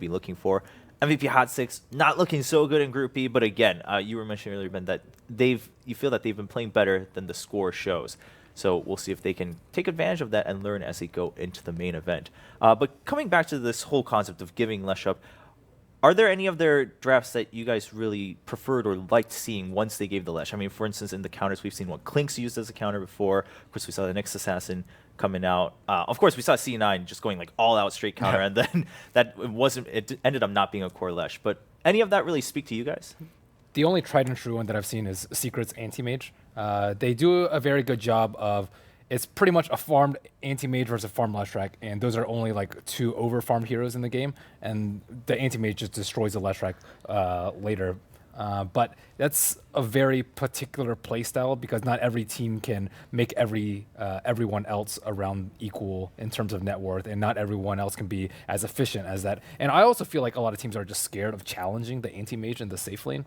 be looking for. MVP Hot 6 not looking so good in Group B, but again, you were mentioning earlier, Ben, that you feel that they've been playing better than the score shows. So we'll see if they can take advantage of that and learn as they go into the main event. But coming back to this whole concept of giving Leshrac, are there any of their drafts that you guys really preferred or liked seeing once they gave the Lesh? I mean, for instance, in the counters, we've seen what Clink's used as a counter before. Of course, we saw the next Assassin coming out. Of course, we saw C9 just going like all out straight counter, and then it ended up not being a core Lesh. But any of that really speak to you guys? The only tried and true one that I've seen is Secret's Anti-Mage. They do a very good job of, it's pretty much a farmed Anti-Mage versus a farmed Leshrac, and those are only like 2 over-farmed heroes in the game, and the Anti-Mage just destroys the Leshrac later. But that's a very particular playstyle because not every team can make everyone else around equal in terms of net worth, and not everyone else can be as efficient as that. And I also feel like a lot of teams are just scared of challenging the anti-mage in the safe lane,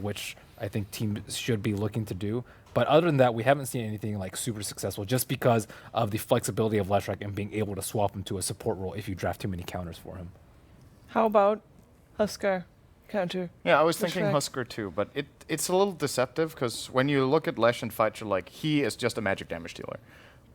which I think teams should be looking to do. But other than that, we haven't seen anything like super successful just because of the flexibility of Leshrac and being able to swap him to a support role if you draft too many counters for him. How about Huskar counter? Yeah, I was thinking Leshrac? Huskar too, but it's a little deceptive because when you look at Lesh and fight, you're like, he is just a magic damage dealer.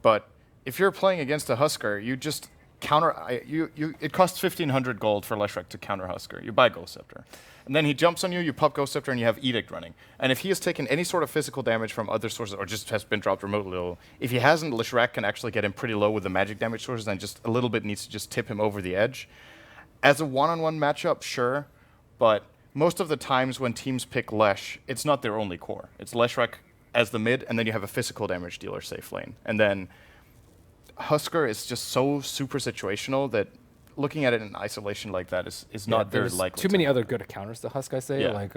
But if you're playing against a Huskar, you just counter. It costs 1,500 gold for Leshrac to counter Huskar. You buy Ghost Scepter. And then he jumps on you, you pop Ghost Scepter, and you have Edict running. And if he has taken any sort of physical damage from other sources, or just has been dropped remotely low, if he hasn't, Leshrac can actually get him pretty low with the magic damage sources, and just a little bit needs to just tip him over the edge. As a one-on-one matchup, sure, but most of the times when teams pick Lesh, it's not their only core. It's Leshrac as the mid, and then you have a physical damage dealer safe lane. And then Huskar is just so super situational that looking at it in isolation like that is not very likely. Too many other good counters to Husk, I say. Yeah. Like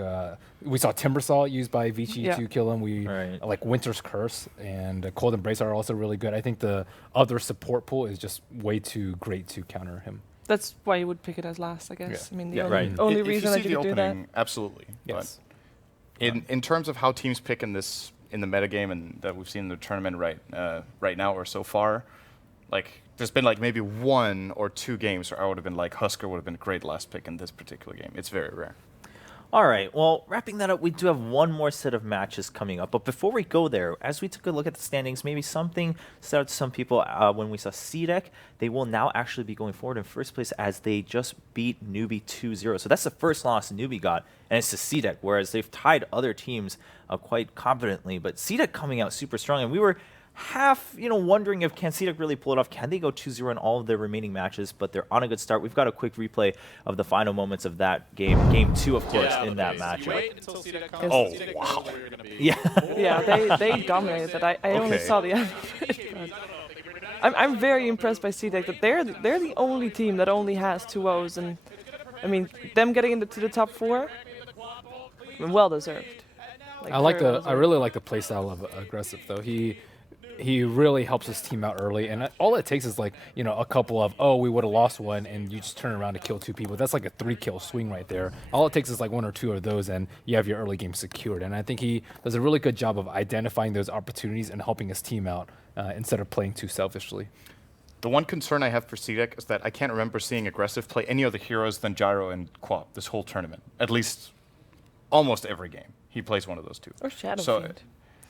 we saw Timbersaw used by Vici Yeah. to kill him. We like Winter's Curse and Cold Embrace are also really good. I think the other support pool is just way too great to counter him. That's why you would pick it as last, I guess. Yeah. I mean, the Yeah, only, right. only If reason you that see you the could do that. opening, absolutely. Yes. But in terms of how teams pick in the metagame and that we've seen in the tournament right now or so far, like there's been like maybe 1 or 2 games where I would have been like Huskar would have been a great last pick in this particular game. It's very rare. All right, well, wrapping that up, we do have one more set of matches coming up. But before we go there, as we took a look at the standings, maybe something stood out to some people when we saw CDEC. They will now actually be going forward in first place as they just beat Newbie 2-0. So that's the first loss Newbie got, and it's to CDEC, whereas they've tied other teams quite confidently. But CDEC coming out super strong, and we were half, wondering if can CDEC really pull it off. Can they go 2-0 in all of their remaining matches? But they're on a good start. We've got a quick replay of the final moments of that game. Game 2, of course, in that matchup. Oh, wow. Yeah. Yeah, they dominated that. I only Okay. saw the end of it. But I'm very impressed by CDEC that they're the only team that only has 2 O's, and I mean them getting to the top 4, well deserved. I really like the playstyle of Aggressive though. He really helps his team out early, and all it takes is like a couple of we would have lost one, and you just turn around to kill 2 people. That's like a 3-kill swing right there. All it takes is like 1 or 2 of those, and you have your early game secured. And I think he does a really good job of identifying those opportunities and helping his team out instead of playing too selfishly. The one concern I have for CDEC is that I can't remember seeing Aggressive play any other heroes than Gyro and Quap this whole tournament. At least almost every game. He plays one of those 2. Or Shadow So, Fiend.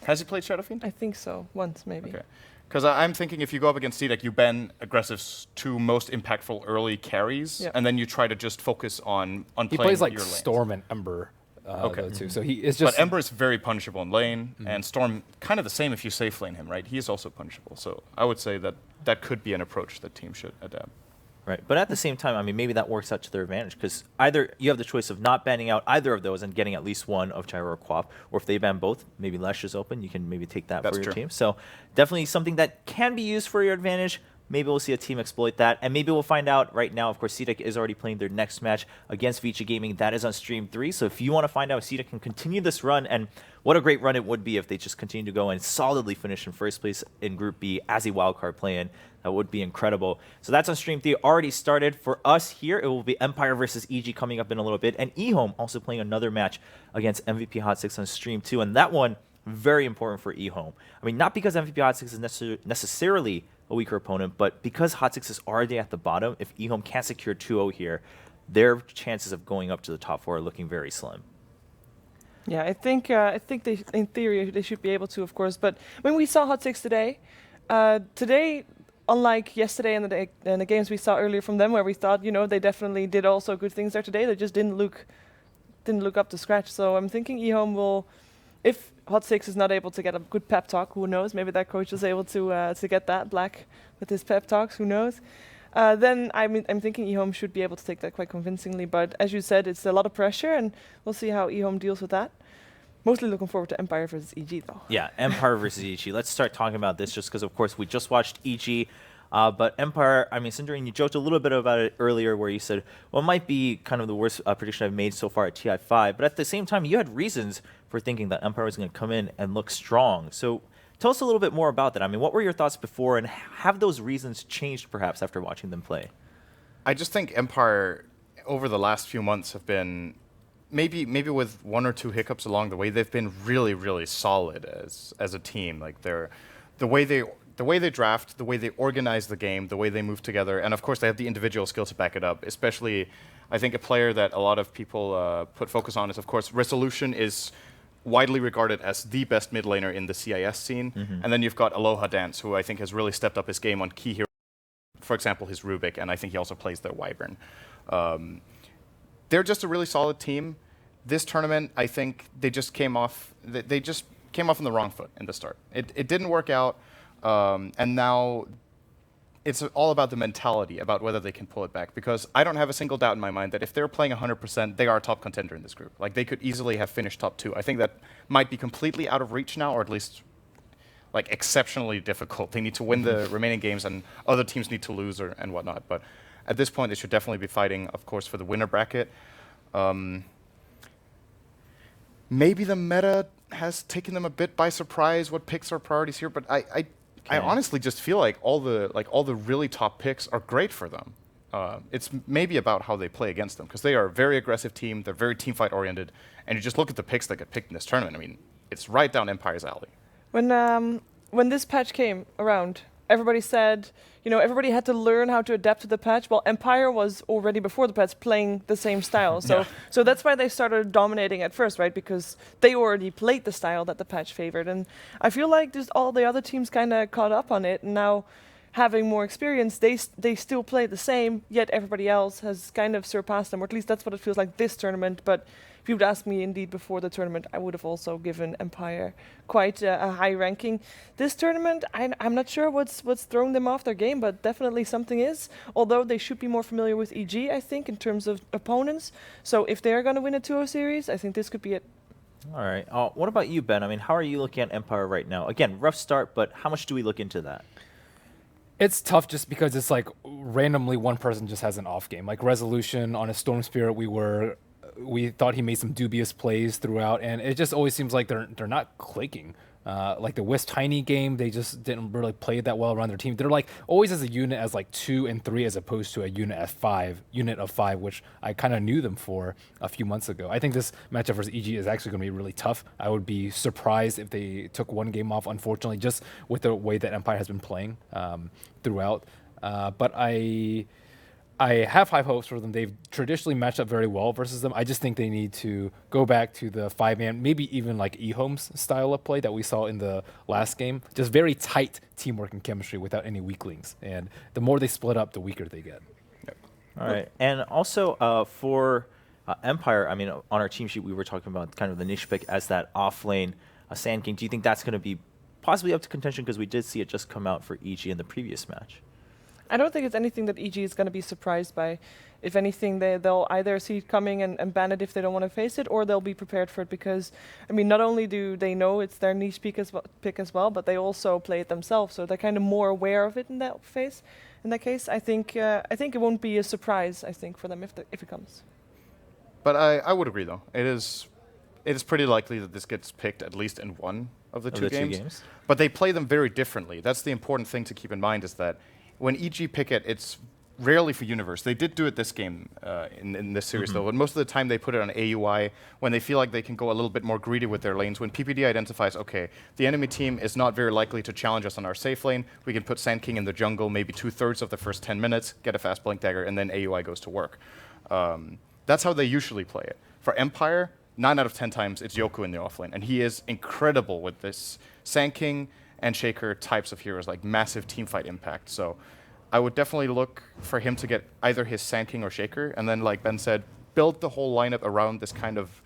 has he played Shadow Fiend? I think so, once maybe. Okay. Because I'm thinking if you go up against CDEC, you ban Aggressive's 2 most impactful early carries, Yeah. and then you try to just focus on He playing plays like your lanes. Storm and Ember Okay. though, too. So he is just. But Ember is very punishable in lane, and Storm kind of the same if you safe lane him, right? He is also punishable. So I would say that could be an approach that teams should adapt. Right, but at the same time, I mean, maybe that works out to their advantage because either you have the choice of not banning out either of those and getting at least one of Gyro or Quap, or if they ban both, maybe Lesh is open. You can maybe take that That's for your true. team. So definitely something that can be used for your advantage. Maybe we'll see a team exploit that, and maybe we'll find out right now. Of course, CDEC is already playing their next match against Vici Gaming. That is on Stream 3, so if you want to find out if CDEC can continue this run, and what a great run it would be if they just continue to go and solidly finish in first place in Group B as a wildcard play-in. That would be incredible. So that's on Stream 3, already started. For us here, it will be Empire versus EG coming up in a little bit, and eHome also playing another match against MVP Hot 6 on Stream 2, and that one, very important for eHome. I mean, not because MVP Hot 6 is necessarily a weaker opponent, but because Hot 6 is already at the bottom, if eHome can't secure 2-0 here, their chances of going up to the top 4 are looking very slim. Yeah, I think they, in theory, they should be able to, of course. But when we saw Hot Six today, unlike yesterday and the games we saw earlier from them, where we thought, they definitely did also good things there today, they just didn't look up to scratch. So I'm thinking eHome will, if Hot Six is not able to get a good pep talk, who knows? Maybe that coach is able to get that Black with his pep talks. Who knows? Then I'm thinking eHome should be able to take that quite convincingly. But as you said, it's a lot of pressure, and we'll see how eHome deals with that. Mostly looking forward to Empire versus EG, though. Yeah, Empire versus EG. Let's start talking about this just because, of course, we just watched EG. But Empire, Cinderine, you joked a little bit about it earlier where you said, well, it might be kind of the worst prediction I've made so far at TI5. But at the same time, you had reasons for thinking that Empire was going to come in and look strong. So tell us a little bit more about that. What were your thoughts before, and have those reasons changed perhaps after watching them play? I just think Empire, over the last few months, have been, maybe with 1 or 2 hiccups along the way, they've been really, really solid as a team. Like the way they draft, the way they organize the game, the way they move together, and of course they have the individual skill to back it up. Especially, I think a player that a lot of people put focus on is, of course, Resolution is widely regarded as the best mid laner in the CIS scene. And then you've got Aloha Dance, who I think has really stepped up his game on key heroes. For example, his Rubik, and I think he also plays their Wyvern. They're just a really solid team. This tournament, I think they just came off on the wrong foot in the start. It didn't work out, and now it's all about the mentality, about whether they can pull it back. Because I don't have a single doubt in my mind that if they're playing 100%, they are a top contender in this group. Like, they could easily have finished top 2. I think that might be completely out of reach now, or at least like exceptionally difficult. They need to win the remaining games, and other teams need to lose and whatnot. But at this point, they should definitely be fighting, of course, for the winner bracket. Maybe the meta has taken them a bit by surprise. What picks are priorities here? But I honestly just feel like all the really top picks are great for them. It's maybe about how they play against them, because they are a very aggressive team. They're very team fight oriented, and you just look at the picks that get picked in this tournament. It's right down Empire's alley. When this patch came around, everybody said, everybody had to learn how to adapt to the patch. Well, Empire was already before the patch playing the same style. So that's why they started dominating at first, right? Because they already played the style that the patch favored. And I feel like just all the other teams kind of caught up on it. And now, having more experience, they still play the same, yet everybody else has kind of surpassed them. Or at least that's what it feels like this tournament. But if you would ask me indeed before the tournament, I would have also given Empire quite a high ranking. This tournament, I'm not sure what's throwing them off their game, but definitely something is. Although they should be more familiar with EG, I think, in terms of opponents. So if they're going to win a 2-0 series, I think this could be it. All right. What about you, Ben? How are you looking at Empire right now? Again, rough start, but how much do we look into that? It's tough just because it's like randomly one person just has an off game. Like Resolution on a Storm Spirit, we thought he made some dubious plays throughout, and it just always seems like they're not clicking. Like the Wisp Tiny game, they just didn't really play that well around their team. They're like always as a unit as like 2 and 3 as opposed to a unit of 5, which I kind of knew them for a few months ago. I think this matchup versus EG is actually going to be really tough. I would be surprised if they took one game off, unfortunately, just with the way that Empire has been playing throughout. But I have high hopes for them. They've traditionally matched up very well versus them. I just think they need to go back to the 5-man, maybe even like eHome's style of play that we saw in the last game. Just very tight teamwork and chemistry without any weaklings. And the more they split up, the weaker they get. Yep. All right. And also for Empire, on our team sheet, we were talking about kind of the niche pick as that off-lane Sand King. Do you think that's going to be possibly up to contention? Because we did see it just come out for EG in the previous match. I don't think it's anything that EG is going to be surprised by. If anything, they'll either see it coming and ban it if they don't want to face it, or they'll be prepared for it because, not only do they know it's their niche pick as well, but they also play it themselves, so they're kind of more aware of it in that case. I think it won't be a surprise, I think, for them if it comes. But I would agree, though. It is pretty likely that this gets picked at least in one of the two games. But they play them very differently. That's the important thing to keep in mind, is that when EG pick it, it's rarely for Universe. They did do it this game in this series, though, but most of the time they put it on AUI when they feel like they can go a little bit more greedy with their lanes. When PPD identifies, okay, the enemy team is not very likely to challenge us on our safe lane, we can put Sand King in the jungle maybe 2/3 of the first 10 minutes, get a fast Blink Dagger, and then AUI goes to work. That's how they usually play it. For Empire, 9 out of 10 times it's Yoku in the offlane, and he is incredible with this Sand King and Shaker types of heroes, like massive teamfight impact. So I would definitely look for him to get either his Sand King or Shaker, and then, like Ben said, build the whole lineup around this kind of,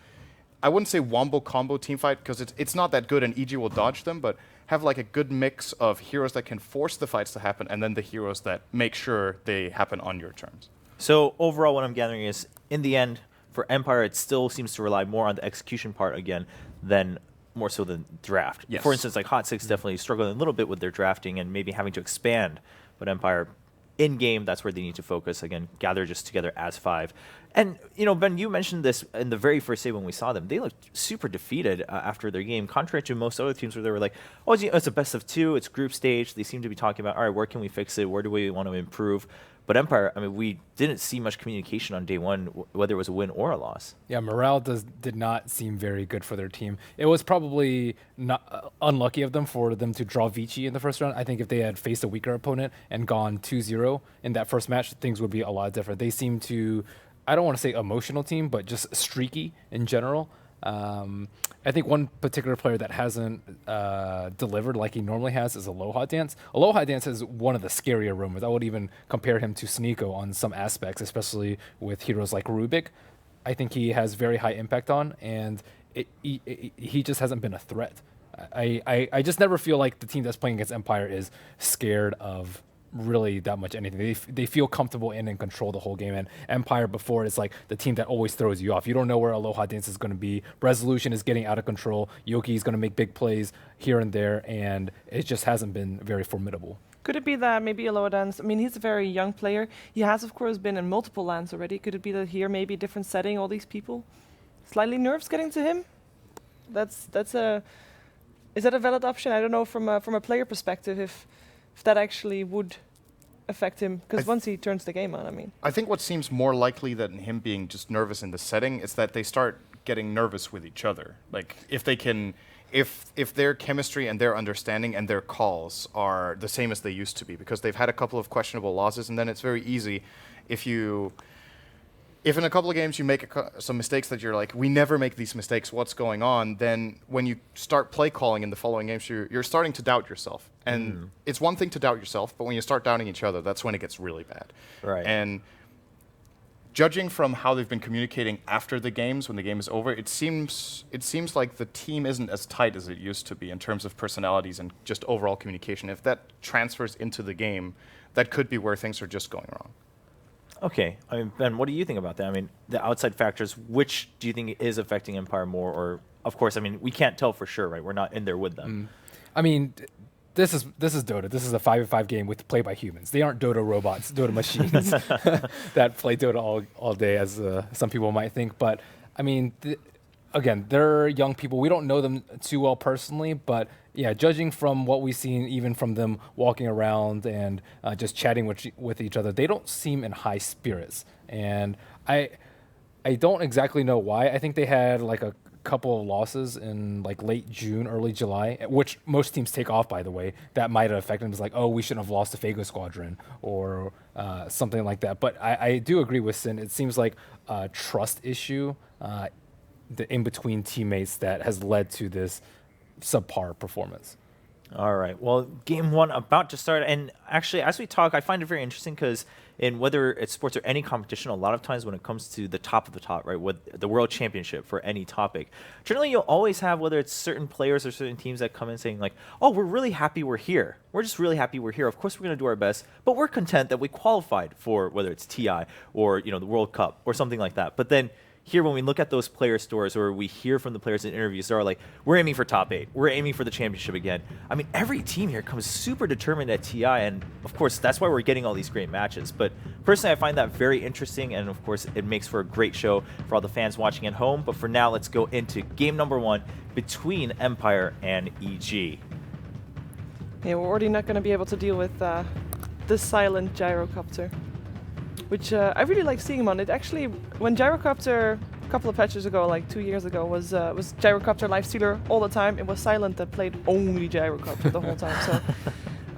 I wouldn't say wombo combo teamfight, because it's not that good and EG will dodge them, but have like a good mix of heroes that can force the fights to happen, and then the heroes that make sure they happen on your terms. So overall, what I'm gathering is, in the end, for Empire, it still seems to rely more on the execution part again than more so than draft. Yes. For instance, like Hot Six definitely struggling a little bit with their drafting and maybe having to expand, but Empire, in game, that's where they need to focus again. Gather just together as 5. And you know, Ben, you mentioned this in the very first day when we saw them. They looked super defeated after their game, contrary to most other teams where they were like, "Oh, it's a best of 2. It's group stage." They seem to be talking about, "All right, where can we fix it? Where do we want to improve?" But Empire, I mean, we didn't see much communication on day one, whether it was a win or a loss. Yeah, morale did not seem very good for their team. It was probably not unlucky of them for them to draw Vici in the first round. I think if they had faced a weaker opponent and gone 2-0 in that first match, things would be a lot different. They seem to, I don't want to say emotional team, but just streaky in general. I think one particular player that hasn't delivered like he normally has is Aloha Dance. Aloha Dance is one of the scarier rumors. I would even compare him to Sneeko on some aspects, especially with heroes like Rubik. I think he has very high impact on, and he just hasn't been a threat. I just never feel like the team that's playing against Empire is scared of really that much anything. They feel comfortable and control the whole game. And Empire before is like the team that always throws you off. You don't know where Aloha Dance is going to be. Resolution is getting out of control. Yoki is going to make big plays here and there, and it just hasn't been very formidable. Could it be that maybe Aloha Dance, I mean, he's a very young player. He has, of course, been in multiple lands already. Could it be that here, maybe different setting, all these people? Slightly nerves getting to him? Is that a valid option? I don't know from a player perspective if that actually would affect him, because once he turns the game on, I mean. I think what seems more likely than him being just nervous in the setting is that they start getting nervous with each other. Like if their chemistry and their understanding and their calls are the same as they used to be, because they've had a couple of questionable losses, and then it's very easy if in a couple of games you make some mistakes that you're like, we never make these mistakes, what's going on? Then when you start play calling in the following games, you're starting to doubt yourself. And it's one thing to doubt yourself, but when you start doubting each other, that's when it gets really bad. Right. And judging from how they've been communicating after the games, when the game is over, it seems like the team isn't as tight as it used to be in terms of personalities and just overall communication. If that transfers into the game, that could be where things are just going wrong. Okay. I mean, Ben, what do you think about that? I mean, the outside factors, which do you think is affecting Empire more? Or, of course, I mean, we can't tell for sure, right? We're not in there with them. I mean, this is Dota. This is a 5v5 game with play by humans. They aren't Dota robots, Dota machines that play Dota all day, as some people might think. But, I mean, again, they're young people. We don't know them too well personally, but yeah, judging from what we've seen, even from them walking around and just chatting with each other, they don't seem in high spirits. And I don't exactly know why. I think they had like a couple of losses in like late June, early July, which most teams take off, by the way. That might have affected them. It's like, oh, we shouldn't have lost the Fago Squadron or something like that. But I do agree with Sin. It seems like a trust issue in between teammates that has led to this subpar performance. All right. Well, game one about to start. And actually, as we talk, I find it very interesting because in whether it's sports or any competition, a lot of times when it comes to the top of the top, right, with the world championship for any topic, generally you'll always have, whether it's certain players or certain teams that come in saying like, oh, we're really happy we're here. We're just really happy we're here. Of course, we're going to do our best, but we're content that we qualified for whether it's TI or, you know, the World Cup or something like that. But then here, when we look at those player stories or we hear from the players in interviews, they're like, we're aiming for top 8. We're aiming for the championship again. I mean, every team here comes super determined at TI, and of course, that's why we're getting all these great matches. But personally, I find that very interesting, and of course, it makes for a great show for all the fans watching at home. But for now, let's go into game number 1 between Empire and EG. Yeah, we're already not going to be able to deal with the silent gyrocopter, which I really like seeing him on. It actually, when gyrocopter a couple of patches ago, like 2 years ago, was gyrocopter lifestealer all the time. It was silent that played only gyrocopter the whole time. So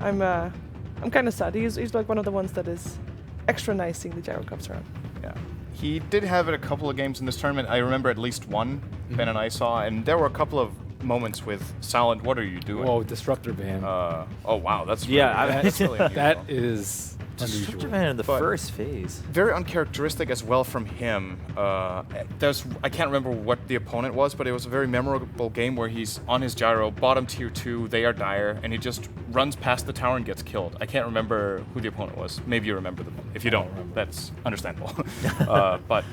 I'm kind of sad. He's like one of the ones that is extra nice seeing the gyrocopter on. Yeah, He did have it a couple of games in this tournament. I remember at least one Ben and I saw, and there were a couple of moments with Silent. What are you doing? Whoa, Disruptor ban. Oh wow, that's Yeah, really, that's really unusual. That is Disruptor unusual. Man in the But- first phase. Very uncharacteristic as well from him. I can't remember what the opponent was, but it was a very memorable game where he's on his gyro, bottom tier 2, they are dire, and he just runs past the tower and gets killed. I can't remember who the opponent was. Maybe you remember them. If you don't, that's understandable. But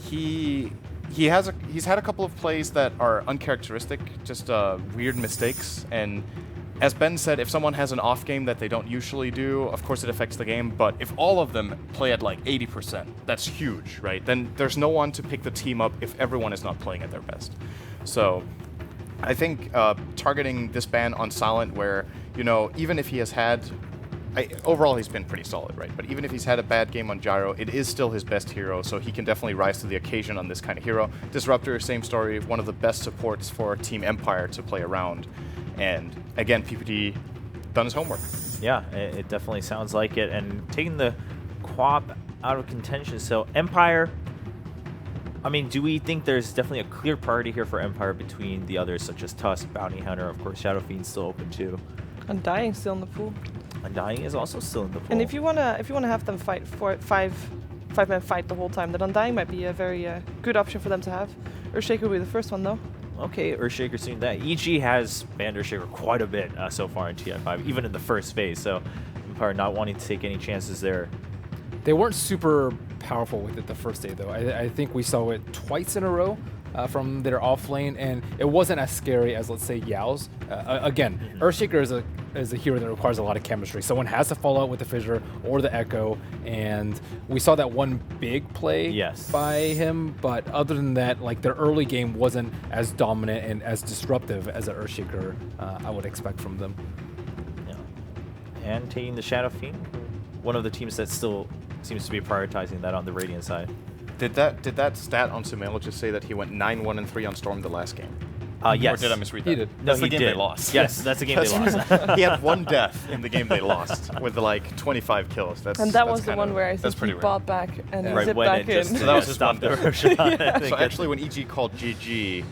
he's had a couple of plays that are uncharacteristic, just weird mistakes. And as Ben said, if someone has an off game that they don't usually do, of course it affects the game. But if all of them play at like 80%, that's huge, right? Then there's no one to pick the team up if everyone is not playing at their best. So I think targeting this ban on Silent, where, you know, even if he has had overall, he's been pretty solid, right? But even if he's had a bad game on Gyro, it is still his best hero, so he can definitely rise to the occasion on this kind of hero. Disruptor, same story, one of the best supports for Team Empire to play around. And again, PPT done his homework. Yeah, it definitely sounds like it. And taking the Quap out of contention, so Empire, I mean, do we think there's definitely a clear priority here for Empire between the others, such as Tusk, Bounty Hunter, of course, Shadow Fiend's still open too. Undying still in the pool. Undying is also still in the pool. And if you wanna have them fight for five-man fight the whole time, then Undying might be a very good option for them to have. Earthshaker will be the first one though. Okay, Earthshaker seeing that. EG has banned Earthshaker quite a bit so far in TI5, even in the first phase, so Empire not wanting to take any chances there. They weren't super powerful with it the first day, though. I think we saw it twice in a row from their off lane, and it wasn't as scary as, let's say, Yao's. Again, Earthshaker is a hero that requires a lot of chemistry. Someone has to follow up with the Fissure or the Echo, and we saw that one big play by him, but other than that, like, their early game wasn't as dominant and as disruptive as an Earthshaker I would expect from them. Yeah. And taking the Shadow Fiend, one of the teams that still seems to be prioritizing that on the Radiant side. Did that stat on Sumail just say that he went 9-1-3 on Storm the last game? Yes. Or did I misread that? He did. No, That's he the game did. they lost. Yes, that's the game they lost. He had one death in the game they lost with like 25 kills. And that that's was the kinda- one where I that's think he pretty rare. bought back and Right zipped when back it just in. So that was his stopped one the death. Roshan. I think So actually, when EG called GG,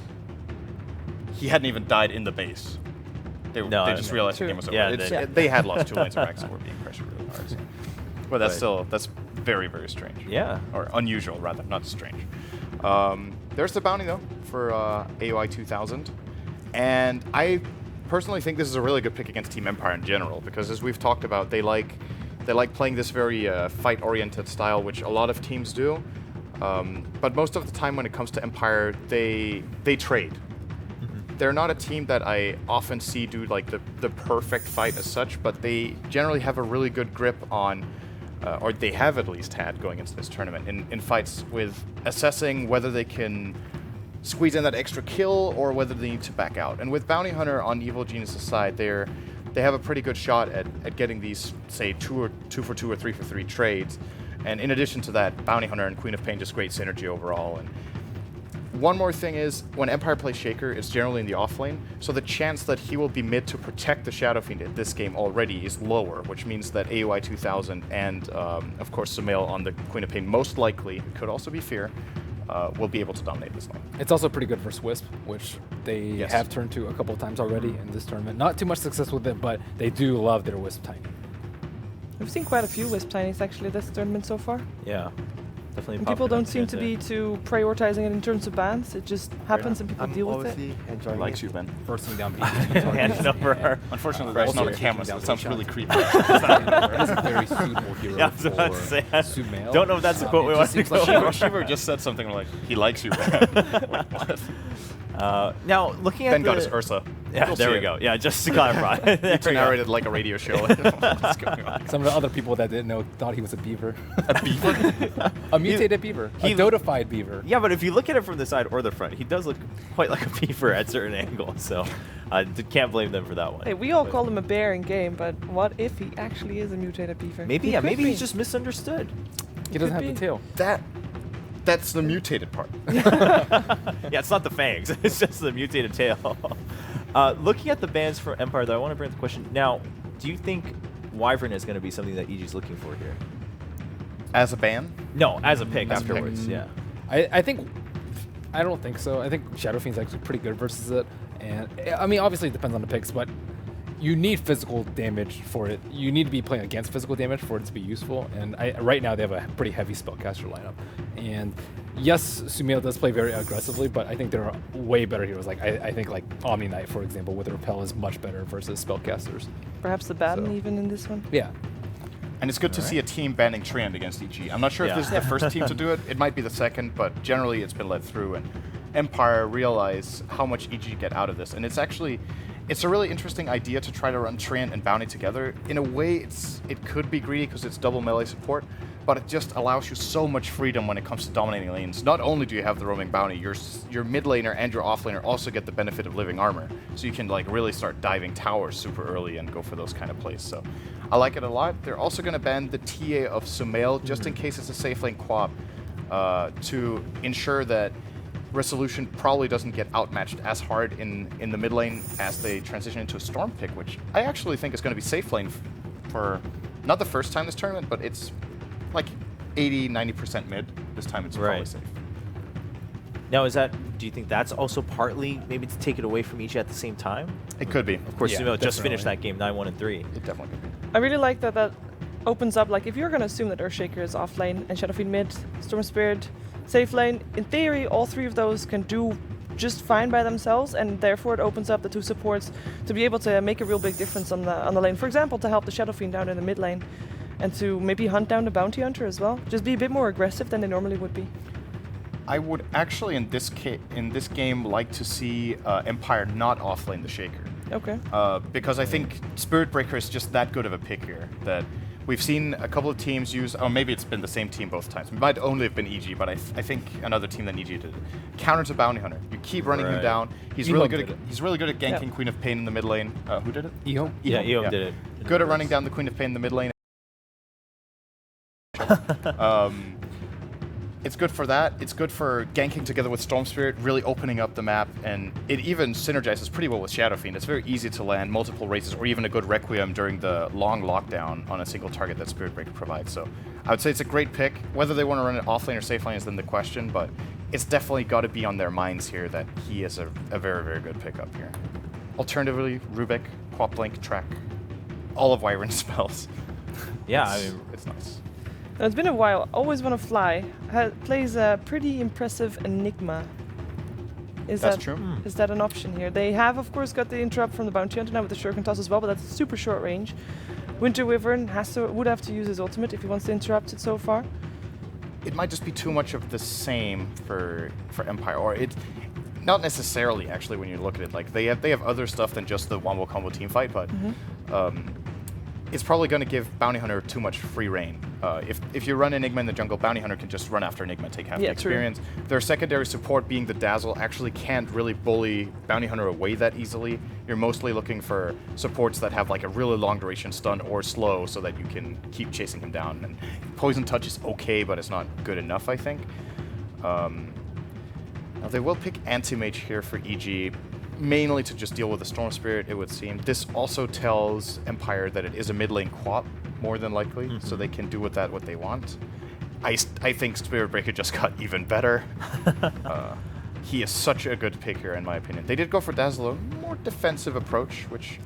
he hadn't even died in the base. They just realized the game was over. Yeah, They had lost 2 lanes of Rax and were being pressured really hard. So. But that's that's very, very strange. Yeah. Or unusual, rather, not strange. There's the bounty, though, for AOI 2000. And I personally think this is a really good pick against Team Empire in general, because as we've talked about, they like playing this very fight-oriented style, which a lot of teams do. But most of the time when it comes to Empire, they trade. They're not a team that I often see do like the perfect fight as such, but they generally have a really good grip on, or they have at least had going into this tournament, in fights with assessing whether they can squeeze in that extra kill or whether they need to back out. And with Bounty Hunter on Evil Genius' side, they have a pretty good shot at getting these, say, 2 for 2 or 3 for 3 trades. And in addition to that, Bounty Hunter and Queen of Pain just great synergy overall. And one more thing is, when Empire plays Shaker, it's generally in the off lane, so the chance that he will be mid to protect the Shadow Fiend in this game already is lower, which means that AOI 2000 and, of course, Sumail on the Queen of Pain, most likely, could also be Fear, will be able to dominate this lane. It's also pretty good versus Wisp, which they have turned to a couple of times already in this tournament. Not too much success with it, but they do love their Wisp Tiny. We've seen quite a few Wisp Tinies actually this tournament so far. Yeah. Definitely. And people don't seem to be too prioritizing it in terms of bans. It just happens and people deal with it. Enjoying Likes you, Ben. Bursting down Hand over her. Unfortunately, there's not a camera, so it sounds really creepy. It's a very suitable hero Yeah, I was about to for say, Sumail. don't know if that's the quote we It want just to seems go like with. Shiver just said something like, he likes you, Ben. Wait, what? Now, looking at Ben the... got his Ursa. Yeah, You'll there see we it. go. Yeah, just to clarify. There It's we go. narrated like a radio show. What's going on? Some of the other people that didn't know thought he was a beaver. A beaver? A mutated beaver. A dotified beaver. Yeah, but if you look at it from the side or the front, he does look quite like a beaver at certain angles, so I can't blame them for that one. Hey, we all call him a bear in game, but what if he actually is a mutated beaver? Maybe, He yeah, could maybe be. he's just misunderstood. He doesn't Could have be. the tail. That's the mutated part. Yeah, it's not the fangs. It's just the mutated tail. Looking at the bans for Empire, though, I want to bring up the question. Now, do you think Wyvern is going to be something that EG's looking for here? As a ban? No, as a pick As a pick. afterwards. Yeah. I don't think so. I think Shadow Fiend's actually pretty good versus it. And I mean, obviously it depends on the picks, but you need physical damage for it. You need to be playing against physical damage for it to be useful. And right now they have a pretty heavy spellcaster lineup. And yes, Sumail does play very aggressively, but I think there are way better heroes. Like I think like Omni Knight, for example, with Repel is much better versus spellcasters. Perhaps the Baden So- even in this one. Yeah. And it's good to see a team banning Treant against EG. I'm not sure if this is the first team to do it. It might be the second, but generally it's been led through. And Empire realize how much EG get out of this. And it's a really interesting idea to try to run Treant and Bounty together. In a way, it could be greedy because it's double melee support, but it just allows you so much freedom when it comes to dominating lanes. Not only do you have the roaming Bounty, your mid laner and your off laner also get the benefit of living armor. So you can like really start diving towers super early and go for those kind of plays. So I like it a lot. They're also going to ban the TA of Sumail just in case it's a safe lane quap to ensure that Resolution probably doesn't get outmatched as hard in the mid lane as they transition into a Storm pick, which I actually think is going to be safe lane for not the first time this tournament, but it's like 80-90% mid. This time it's probably safe. Now, do you think that's also partly maybe to take it away from each at the same time? It could be. Of course, Yeah, Sumail just finished definitely. that game 9-1 and 3. It definitely could be. I really like that opens up, like if you're going to assume that Earthshaker is off lane and Shadowfiend mid, Storm Spirit safe lane, in theory all three of those can do just fine by themselves, and therefore it opens up the two supports to be able to make a real big difference on the lane. For example, to help the Shadowfiend down in the mid lane and to maybe hunt down the Bounty Hunter as well. Just be a bit more aggressive than they normally would be. I would actually in this game like to see Empire not offlane the Shaker. Okay. Because I think Spirit Breaker is just that good of a pick here that we've seen a couple of teams use, or maybe it's been the same team both times. It might only have been EG, but I think another team than EG did it. Counter to Bounty Hunter. You keep running him down. He's really good. He's really good at ganking Queen of Pain in the mid lane. Who did it? Ehome? Yeah, Ehome did it. Good at running down the Queen of Pain in the mid lane. It's good for that. It's good for ganking together with Storm Spirit, really opening up the map, and it even synergizes pretty well with Shadow Fiend. It's very easy to land multiple races or even a good Requiem during the long lockdown on a single target that Spirit Breaker provides. So I would say it's a great pick. Whether they want to run it off lane or safe lane is then the question, but it's definitely got to be on their minds here that he is a very, very good pickup here. Alternatively, Rubik, Quap Blink, Track, all of Wyvern's spells. Yeah, I mean, It's nice. Now, it's been a while. Always Want to Fly plays a pretty impressive Enigma. That's true. Is that an option here? They have, of course, got the interrupt from the Bounty Hunter now with the Shuriken Toss as well, but that's super short range. Winter Wyvern would have to use his ultimate if he wants to interrupt it so far. It might just be too much of the same for Empire, or it not necessarily actually when you look at it. Like they have other stuff than just the wombo combo team fight, but it's probably going to give Bounty Hunter too much free reign. If you run Enigma in the jungle, Bounty Hunter can just run after Enigma, take half the experience. Their secondary support, being the Dazzle, actually can't really bully Bounty Hunter away that easily. You're mostly looking for supports that have like a really long duration stun or slow so that you can keep chasing him down. And Poison Touch is okay, but it's not good enough, I think. Now they will pick Anti-Mage here for EG, mainly to just deal with the Storm Spirit, it would seem. This also tells Empire that it is a mid lane quap, more than likely, so they can do with that what they want. I think Spirit Breaker just got even better. He is such a good pick here, in my opinion. They did go for Dazzle, a more defensive approach, which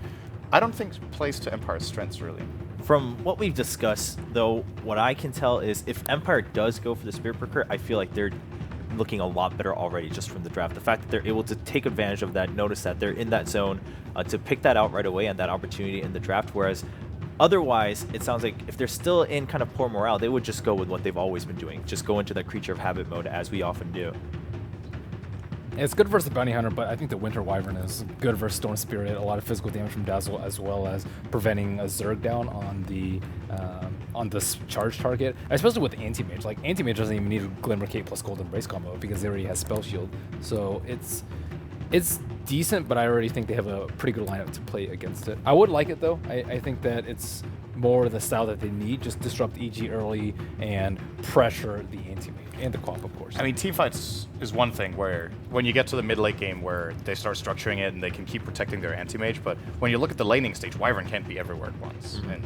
I don't think plays to Empire's strengths, really. from what we've discussed, though, what I can tell is if Empire does go for the Spirit Breaker, I feel like they're looking a lot better already just from the draft. The fact that they're able to take advantage of that, notice that they're in that zone, to pick that out right away and that opportunity in the draft, whereas otherwise, it sounds like if they're still in kind of poor morale, they would just go with what they've always been doing, just go into that creature of habit mode as we often do. It's good versus the Bounty Hunter, but I think the Winter Wyvern is good versus Storm Spirit. A lot of physical damage from Dazzle, as well as preventing a Zerg down on the charge target, especially with Anti-Mage. Like, Anti-Mage doesn't even need a Glimmer Cape plus Golden Brace combo because they already has Spell Shield. So it's decent, but I already think they have a pretty good lineup to play against it. I would like it, though. I think that it's more the style that they need. Just disrupt EG early and pressure the Anti-Mage and the Quap, of course. I mean, teamfights is one thing where when you get to the mid-late game where they start structuring it and they can keep protecting their anti-mage, but when you look at the laning stage, Wyvern can't be everywhere at once. And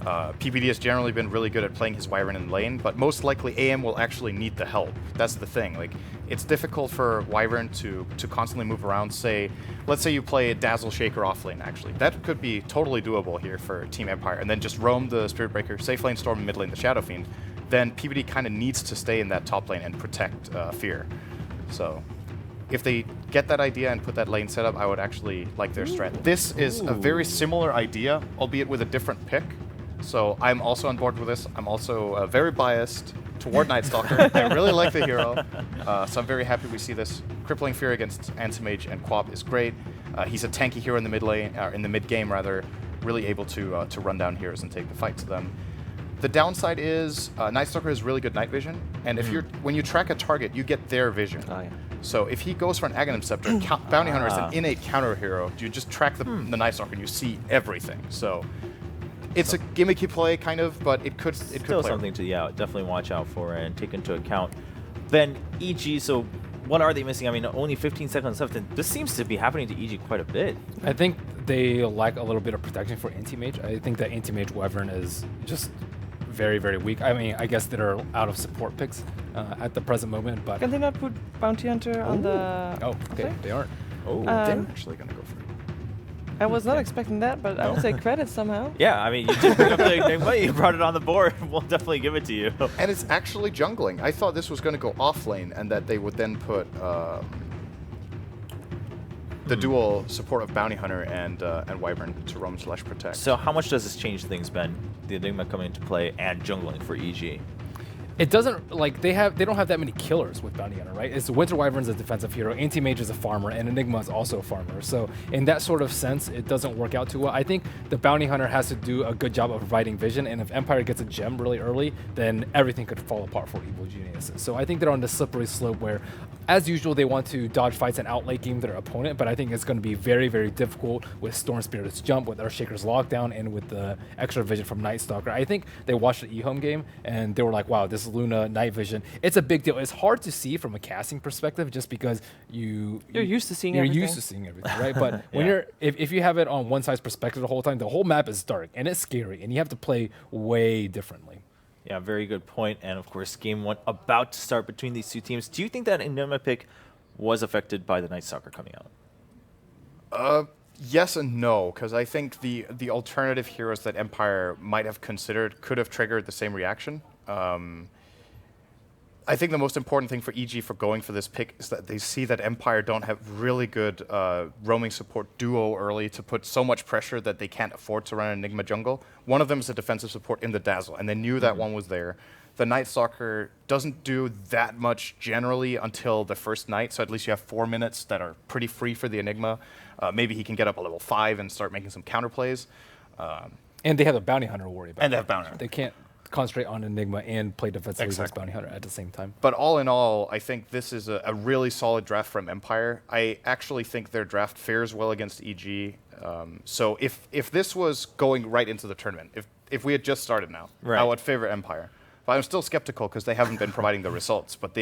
PBD has generally been really good at playing his Wyvern in lane, but most likely AM will actually need the help. That's the thing. Like, it's difficult for Wyvern to constantly move around. Let's say you play Dazzle Shaker off lane, actually. That could be totally doable here for Team Empire, and then just roam the Spirit Breaker, safe lane Storm, mid lane the Shadow Fiend. Then PBD kind of needs to stay in that top lane and protect Fear. So if they get that idea and put that lane setup, I would actually like their strat. This is a very similar idea, albeit with a different pick. So I'm also on board with this. I'm also very biased toward Night Stalker. I really like the hero, so I'm very happy we see this. Crippling Fear against Anti-Mage and Quap is great. He's a tanky hero in the mid lane, in the mid game rather, really able to run down heroes and take the fight to them. The downside is Night Stalker has really good night vision, and if when you track a target, you get their vision. Oh, yeah. So if he goes for an Aghanim Scepter, Bounty Hunter is an innate counter hero. You just track the Night Stalker and you see everything. So it's a gimmicky play, kind of, but it could Still play. something to definitely watch out for and take into account. Then EG, so what are they missing? I mean, only 15 seconds left, and this seems to be happening to EG quite a bit. I think they lack a little bit of protection for Anti-Mage. I think that Anti-Mage Wyvern is just very, very weak. I mean, I guess they're out of support picks at the present moment, but... Can they not put Bounty Hunter on the... Oh, okay, they aren't. Oh, They're actually going to go for it. I was not expecting that, but I would say credit somehow. yeah, I mean, you did bring up the Enigma, you brought it on the board. We'll definitely give it to you. And it's actually jungling. I thought this was going to go off lane and that they would then put the dual support of Bounty Hunter and Wyvern to roam/protect. So how much does this change things, Ben? The Enigma coming into play and jungling for EG. It doesn't, like, they don't have that many killers with Bounty Hunter, right? It's Winter Wyvern's a defensive hero, Anti-Mage is a farmer, and Enigma is also a farmer. So in that sort of sense, it doesn't work out too well. I think the Bounty Hunter has to do a good job of providing vision, and if Empire gets a gem really early, then everything could fall apart for Evil Geniuses. So I think they're on the slippery slope where, as usual, they want to dodge fights and outlate game their opponent, but I think it's going to be very, very difficult with Storm Spirit's jump, with Earthshaker's lockdown, and with the extra vision from Night Stalker. I think they watched the eHome game, and they were like, wow, this Luna night vision, it's a big deal. It's hard to see from a casting perspective just because you're used to seeing everything, right? But when if you have it on one side's perspective the whole time, the whole map is dark and it's scary, and you have to play way differently. Yeah, very good point. And of course, game one about to start between these two teams. Do you think that Enigma pick was affected by the Night Stalker coming out? Yes and no, because I think the alternative heroes that Empire might have considered could have triggered the same reaction. I think the most important thing for EG for going for this pick is that they see that Empire don't have really good roaming support duo early to put so much pressure that they can't afford to run an Enigma jungle. One of them is a defensive support in the Dazzle, and they knew that one was there. The Night Stalker doesn't do that much generally until the first night, so at least you have 4 minutes that are pretty free for the Enigma. Maybe he can get up a level 5 and start making some counterplays. And they have a Bounty Hunter to worry about. And they have Bounty Hunter. They can't concentrate on Enigma and play defensively against Exactly. Bounty Hunter at the same time. But all in all, I think this is a really solid draft from Empire. I actually think their draft fares well against EG. So if this was going right into the tournament, if we had just started now, Right. I would favor Empire. But I'm still skeptical because they haven't been providing the results. But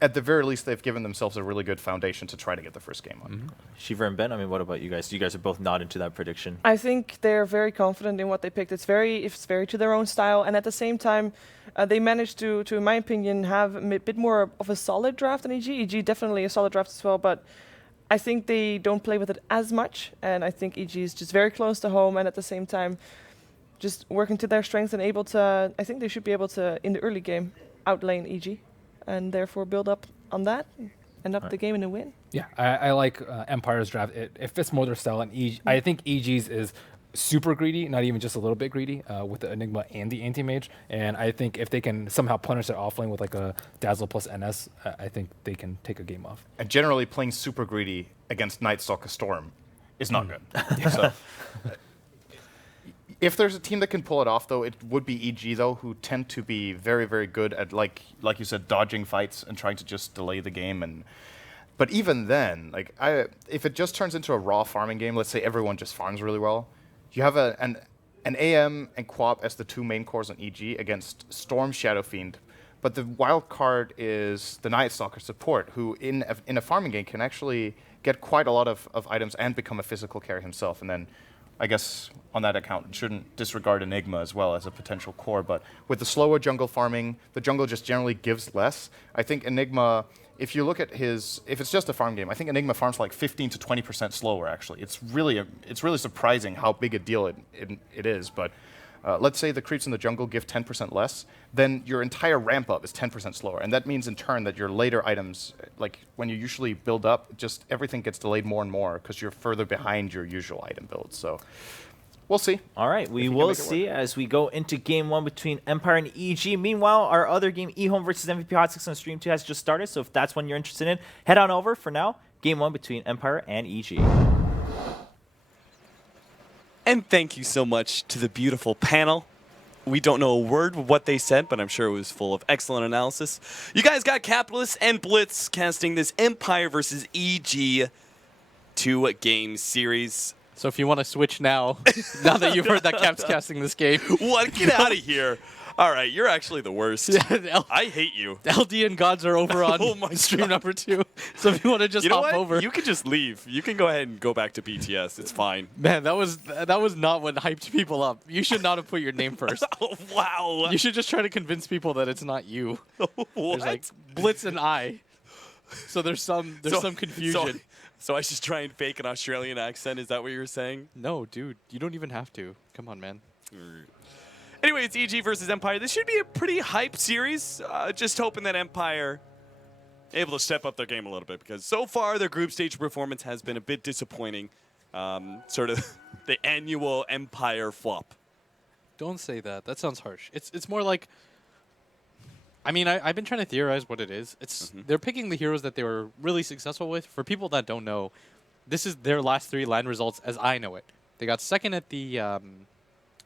at the very least, they've given themselves a really good foundation to try to get the first game on. Shiva and Ben, I mean, what about you guys? You guys are both not into that prediction. I think they're very confident in what they picked. It's very to their own style, and at the same time, they managed to, in my opinion, have a bit more of a solid draft than EG. EG definitely a solid draft as well, but I think they don't play with it as much, and I think EG is just very close to home, and at the same time, just working to their strengths and able to. I think they should be able to, in the early game, outlane EG, and therefore build up on that, end up the game in a win. Yeah, I like Empire's draft. It fits more their style, and I think EG's is super greedy, not even just a little bit greedy, with the Enigma and the Anti-Mage. And I think if they can somehow punish their offlane with like a Dazzle plus NS, I think they can take a game off. And generally, playing super greedy against Night Stalker Storm is not good. So, if there's a team that can pull it off, though, it would be EG, though, who tend to be very, very good at, like you said, dodging fights and trying to just delay the game. But even then, if it just turns into a raw farming game, let's say everyone just farms really well, you have an AM and Quap as the two main cores on EG against Storm, Shadow Fiend. But the wild card is the Night Stalker support, who in a farming game can actually get quite a lot of items and become a physical carry himself. And then I guess on that account, shouldn't disregard Enigma as well as a potential core. But with the slower jungle farming, the jungle just generally gives less. I think Enigma, if you look at his, if it's just a farm game, I think Enigma farms like 15 to 20% slower. Actually, it's really surprising how big a deal it is. But let's say the creeps in the jungle give 10% less, then your entire ramp up is 10% slower. And that means in turn that your later items, like when you usually build up, just everything gets delayed more and more because you're further behind your usual item build. So we'll see. All right, we will see as we go into game 1 between Empire and EG. Meanwhile, our other game, eHome versus MVP Hot 6 on Stream 2 has just started. So if that's one you're interested in, head on over. For now, game 1 between Empire and EG. And thank you so much to the beautiful panel. We don't know a word of what they said, but I'm sure it was full of excellent analysis. You guys got Capitalist and Blitz casting this Empire versus EG 2-game series. So if you want to switch now, now that you've heard that Cap's casting this game. What? Get out of here. All right, you're actually the worst. I hate you. LD and Gods are over on Oh my stream number 2. So if you want to just hop over. You can just leave. You can go ahead and go back to BTS. It's fine. Man, that was not what hyped people up. You should not have put your name first. Oh, wow. You should just try to convince people that it's not you. What? There's like Blitz and I. So there's some confusion. So I should try and fake an Australian accent? Is that what you were saying? No, dude, you don't even have to. Come on, man. Anyway, it's EG versus Empire. This should be a pretty hype series. Just hoping that Empire able to step up their game a little bit because so far their group stage performance has been a bit disappointing. Sort of the annual Empire flop. Don't say that. That sounds harsh. It's more like. I mean, I've been trying to theorize what it is. It's they're picking the heroes that they were really successful with. For people that don't know, this is their last 3 LAN results as I know it. They got second at the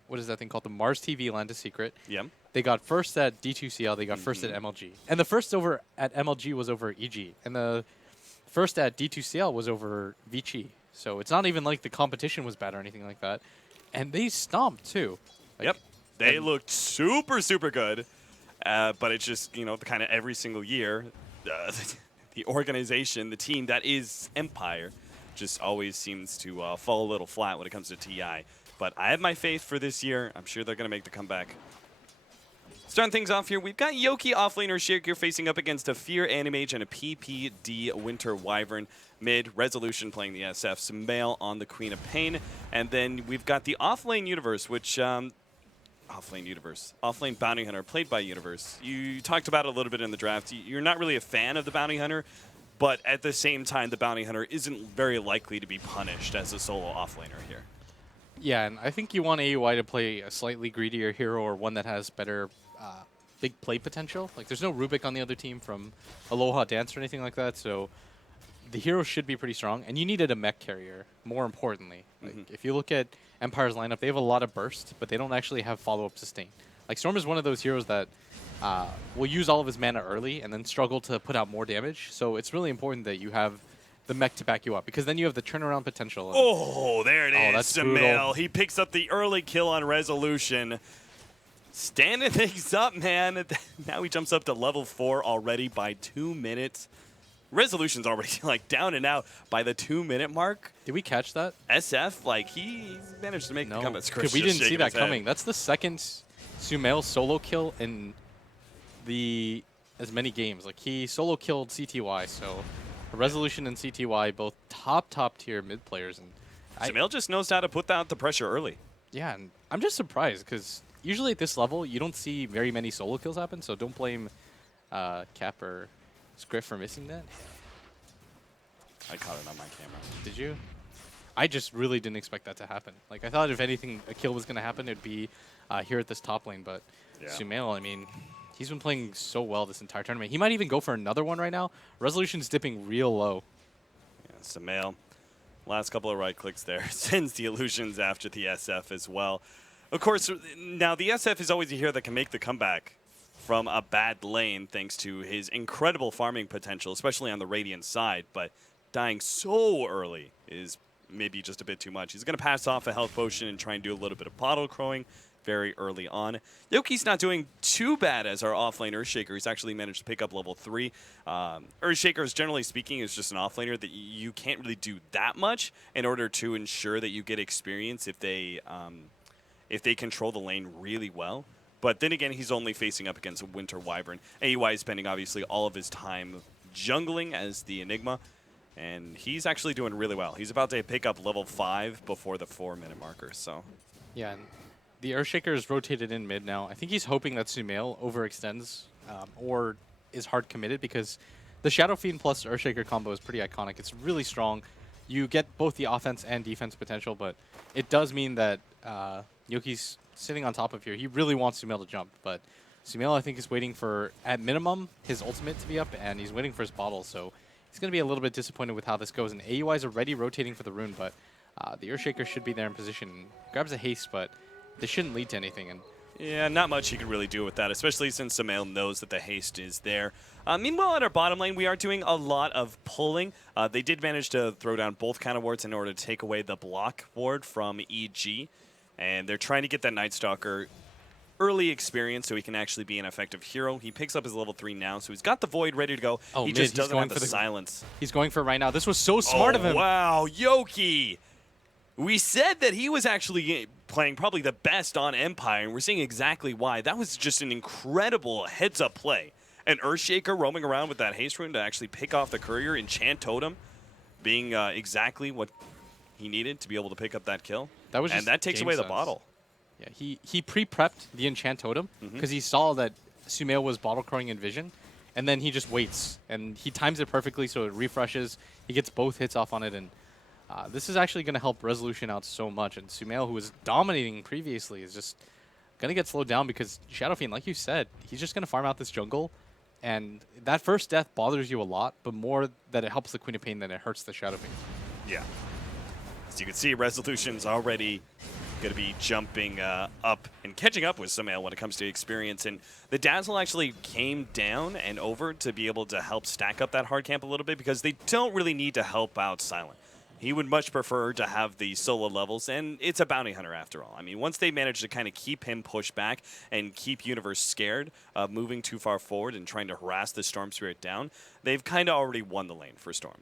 what is that thing called? The Mars TV Land of Secret. Yeah. They got first at D2CL. They got first at MLG. And the first over at MLG was over EG. And the first at D2CL was over Vici. So it's not even like the competition was bad or anything like that. And they stomped too. Like, Yep. They looked super, super good. But it's just, you know, the kind of every single year, the organization, the team that is Empire, just always seems to fall a little flat when it comes to TI. But I have my faith for this year. I'm sure they're going to make the comeback. Starting things off here, we've got Yoki offlaner Shirkir facing up against a Fear Animage and a PPD Winter Wyvern. Mid, Resolution playing the SF, Sumail on the Queen of Pain. And then we've got the offlane Universe, which... Offlane Bounty Hunter, played by Universe. You talked about it a little bit in the draft. You're not really a fan of the Bounty Hunter, but at the same time, the Bounty Hunter isn't very likely to be punished as a solo offlaner here. Yeah, and I think you want AUI to play a slightly greedier hero or one that has better big play potential. Like, there's no Rubik on the other team from Aloha Dance or anything like that, so the hero should be pretty strong. And you needed a mech carrier, more importantly. Like, if you look at Empire's lineup, they have a lot of burst, but they don't actually have follow-up sustain. Like, Storm is one of those heroes that will use all of his mana early and then struggle to put out more damage. So it's really important that you have the mech to back you up, because then you have the turnaround potential. Oh, there it is. That's Sumail. brutal. He picks up the early kill on Resolution. Standing things up, man. Now he jumps up to level 4 already by 2 minutes. Resolution's already like down and out by the 2-minute mark. Did we catch that? SF, like he managed to make the comeback. Because we didn't see that coming. That's the second Sumail solo kill in as many games. Like, he solo killed CTY, so Resolution and CTY both top tier mid players. And Sumail just knows how to put out the pressure early. Yeah, and I'm just surprised because usually at this level you don't see very many solo kills happen. So don't blame Cap or Scriff for missing that. I caught it on my camera. Did you? I just really didn't expect that to happen. Like, I thought if anything, a kill was going to happen, it'd be here at this top lane. But Sumail, I mean, he's been playing so well this entire tournament. He might even go for another one right now. Resolution's dipping real low. Yeah, Sumail, last couple of right clicks there. Sends the illusions after the SF as well. Of course, now the SF is always a hero that can make the comeback from a bad lane thanks to his incredible farming potential, especially on the Radiant side. But dying so early is maybe just a bit too much. He's going to pass off a health potion and try and do a little bit of bottle crowing. very early on. Yoki's not doing too bad as our offlane Earthshaker. He's actually managed to pick up level 3. Earthshakers, generally speaking, is just an offlaner that you can't really do that much in order to ensure that you get experience if they control the lane really well. But then again, he's only facing up against a Winter Wyvern. AUI is spending, obviously, all of his time jungling as the Enigma, and he's actually doing really well. He's about to pick up level 5 before the 4-minute marker, so... Yeah, and the Earthshaker is rotated in mid now. I think he's hoping that Sumail overextends or is hard committed, because the Shadow Fiend plus Earthshaker combo is pretty iconic. It's really strong. You get both the offense and defense potential, but it does mean that Yoki's sitting on top of here. He really wants Sumail to jump, but Sumail, I think, is waiting for, at minimum, his ultimate to be up, and he's waiting for his bottle, so he's going to be a little bit disappointed with how this goes. And AUI is already rotating for the rune, but the Earthshaker should be there in position. Grabs a haste, but this shouldn't lead to anything. And yeah, not much he can really do with that, especially since Sumail knows that the haste is there. Meanwhile, at our bottom lane, we are doing a lot of pulling. They did manage to throw down both counter wards in order to take away the block ward from EG. And they're trying to get that Night Stalker early experience so he can actually be an effective hero. He picks up his level 3 now, so he's got the Void ready to go. Oh, he mid, just he's doesn't going have for the the silence. he's going for it right now. This was so smart of him. Wow, Yoki! We said that he was actually playing probably the best on Empire, and we're seeing exactly why. That was just an incredible heads-up play. An Earthshaker roaming around with that haste rune to actually pick off the courier, enchant totem, being exactly what he needed to be able to pick up that kill. That was and just that takes game away the sense. bottle. Yeah, he pre-prepped the enchant totem because he saw that Sumail was bottle crowing in vision, and then he just waits, and he times it perfectly so it refreshes. He gets both hits off on it, and this is actually going to help Resolution out so much. And Sumail, who was dominating previously, is just going to get slowed down because Shadow Fiend, like you said, he's just going to farm out this jungle, and that first death bothers you a lot, but more that it helps the Queen of Pain than it hurts the Shadow Fiend. Yeah. As you can see, Resolution's already going to be jumping up and catching up with Sumail when it comes to experience. And the Dazzle actually came down and over to be able to help stack up that hard camp a little bit because they don't really need to help out Silent. He would much prefer to have the solo levels, and it's a bounty hunter after all. I mean, once they manage to kind of keep him pushed back and keep Universe scared of moving too far forward and trying to harass the Storm Spirit down, they've kind of already won the lane for Storm.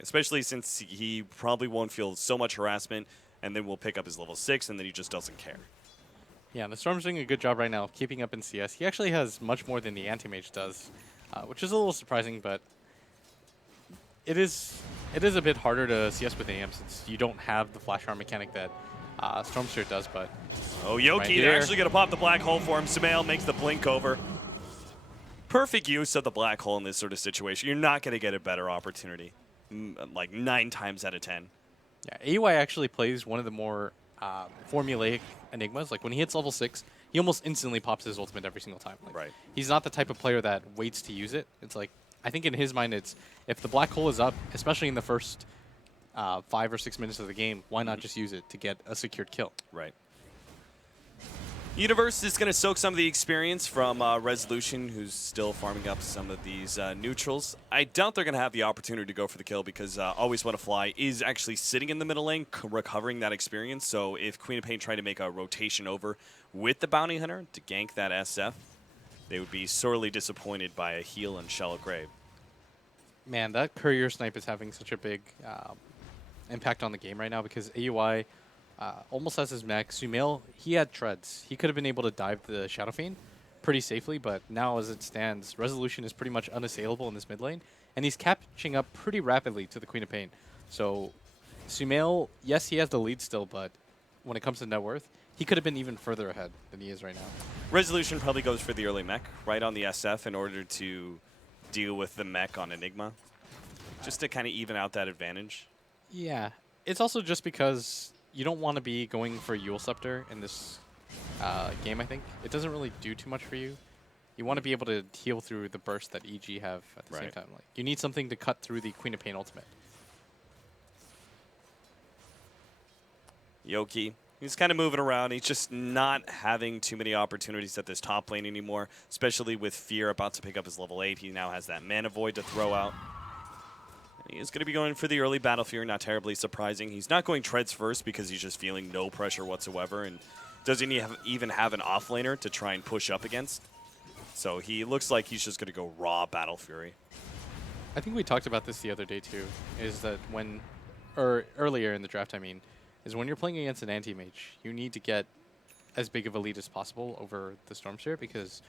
Especially since he probably won't feel so much harassment, and then we'll pick up his level 6, and then he just doesn't care. Yeah, the Storm's doing a good job right now of keeping up in CS. He actually has much more than the Anti-Mage does, which is a little surprising, but it is a bit harder to CS with AM since you don't have the flash arm mechanic that Stormsphere does, but... Oh, Yoki, right they're actually going to pop the black hole for him. Sumail makes the blink over. Perfect use of the black hole in this sort of situation. You're not going to get a better opportunity, like 9 times out of 10. Yeah, AUI actually plays one of the more formulaic Enigmas. Like, when he hits level 6, he almost instantly pops his ultimate every single time. Like, Right. He's not the type of player that waits to use it. It's like, I think in his mind, it's if the black hole is up, especially in the first 5 or 6 minutes of the game, why not just use it to get a secured kill? Right. Universe is going to soak some of the experience from Resolution, who's still farming up some of these neutrals. I doubt they're going to have the opportunity to go for the kill because Always Want to Fly is actually sitting in the middle lane, recovering that experience. So if Queen of Pain tried to make a rotation over with the Bounty Hunter to gank that SF, they would be sorely disappointed by a heal and Shallow Grave. Man, that courier snipe is having such a big impact on the game right now because AUI almost has his mech. Sumail, he had treads. He could have been able to dive the Shadow Fiend pretty safely, but now as it stands, Resolution is pretty much unassailable in this mid lane, and he's catching up pretty rapidly to the Queen of Pain. So Sumail, yes, he has the lead still, but when it comes to net worth, he could have been even further ahead than he is right now. Resolution probably goes for the early mech right on the SF in order to deal with the mech on Enigma, just to kind of even out that advantage. Yeah, it's also just because you don't want to be going for Yule Scepter in this game, I think. It doesn't really do too much for you. You want to be able to heal through the burst that EG have at the same time. Like, you need something to cut through the Queen of Pain ultimate. Yoki, he's kind of moving around. He's just not having too many opportunities at this top lane anymore, especially with Fear about to pick up his level 8. He now has that Mana Void to throw out. He is going to be going for the early Battle Fear, not terribly surprising. He's not going Treads first because he's just feeling no pressure whatsoever and doesn't even have an offlaner to try and push up against. So he looks like he's just going to go raw Battle Fury. I think we talked about this the other day too, is that or earlier in the draft, I mean, is when you're playing against an anti-mage, you need to get as big of a lead as possible over the Storm Spirit, because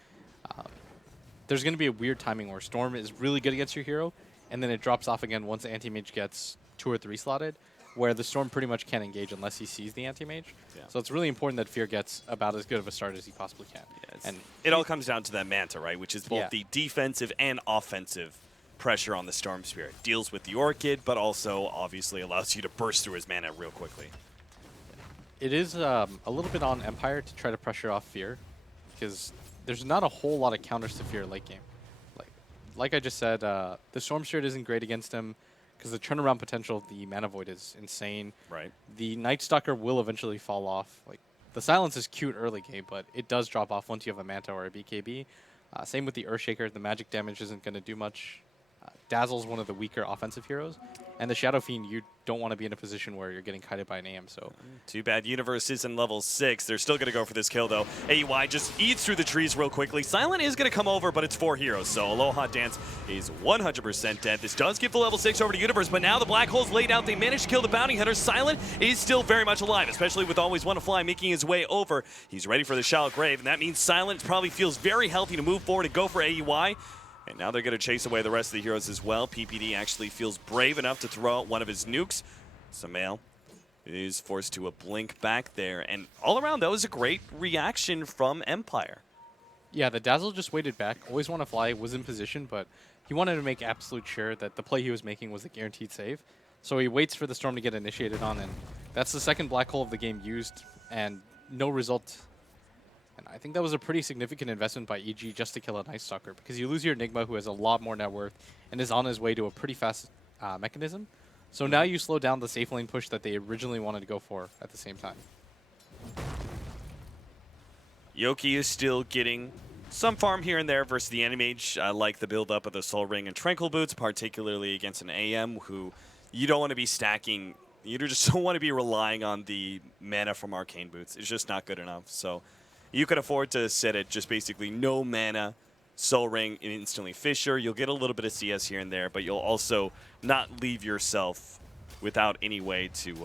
there's going to be a weird timing where Storm is really good against your hero, and then it drops off again once anti-mage gets 2 or 3 slotted, where the Storm pretty much can't engage unless he sees the anti-mage. Yeah. So it's really important that Fear gets about as good of a start as he possibly can. Yeah, and it all comes down to that Manta, right? Which is both the defensive and offensive pressure on the Storm Spirit. Deals with the Orchid, but also obviously allows you to burst through his mana real quickly. It is a little bit on Empire to try to pressure off Fear, because there's not a whole lot of counters to Fear late game. Like I just said, the Storm Spirit isn't great against him, because the turnaround potential of the Mana Void is insane. Right. The Night Stalker will eventually fall off. Like, the Silence is cute early game, but it does drop off once you have a Manta or a BKB. Same with the Earthshaker. The magic damage isn't going to do much. Dazzle's one of the weaker offensive heroes. And the Shadow Fiend, you don't want to be in a position where you're getting kited by an AM, so... Too bad Universe isn't level 6. They're still going to go for this kill, though. AUI just eats through the trees real quickly. Silent is going to come over, but it's 4 heroes, so Aloha Dance is 100% dead. This does give the level 6 over to Universe, but now the Black Hole's laid out. They managed to kill the Bounty Hunter. Silent is still very much alive, especially with Always Want to Fly making his way over. He's ready for the Shallow Grave, and that means Silent probably feels very healthy to move forward and go for AUI. And now they're going to chase away the rest of the heroes as well. PPD actually feels brave enough to throw out one of his nukes. Samael is forced to a blink back there. And all around, that was a great reaction from Empire. Yeah, the Dazzle just waited back. Always Want to Fly was in position, but he wanted to make absolute sure that the play he was making was a guaranteed save. So he waits for the Storm to get initiated on, and that's the second Black Hole of the game used, and no result. And I think that was a pretty significant investment by EG just to kill a Night Stalker, because you lose your Enigma, who has a lot more net worth and is on his way to a pretty fast mechanism. So now you slow down the safe lane push that they originally wanted to go for at the same time. Yoki is still getting some farm here and there versus the Animage. I like the build-up of the Soul Ring and Tranquil Boots, particularly against an AM who you don't want to be stacking. You just don't want to be relying on the mana from Arcane Boots. It's just not good enough. So you can afford to sit at just basically no mana, Soul Ring, and instantly Fissure. You'll get a little bit of CS here and there, but you'll also not leave yourself without any way to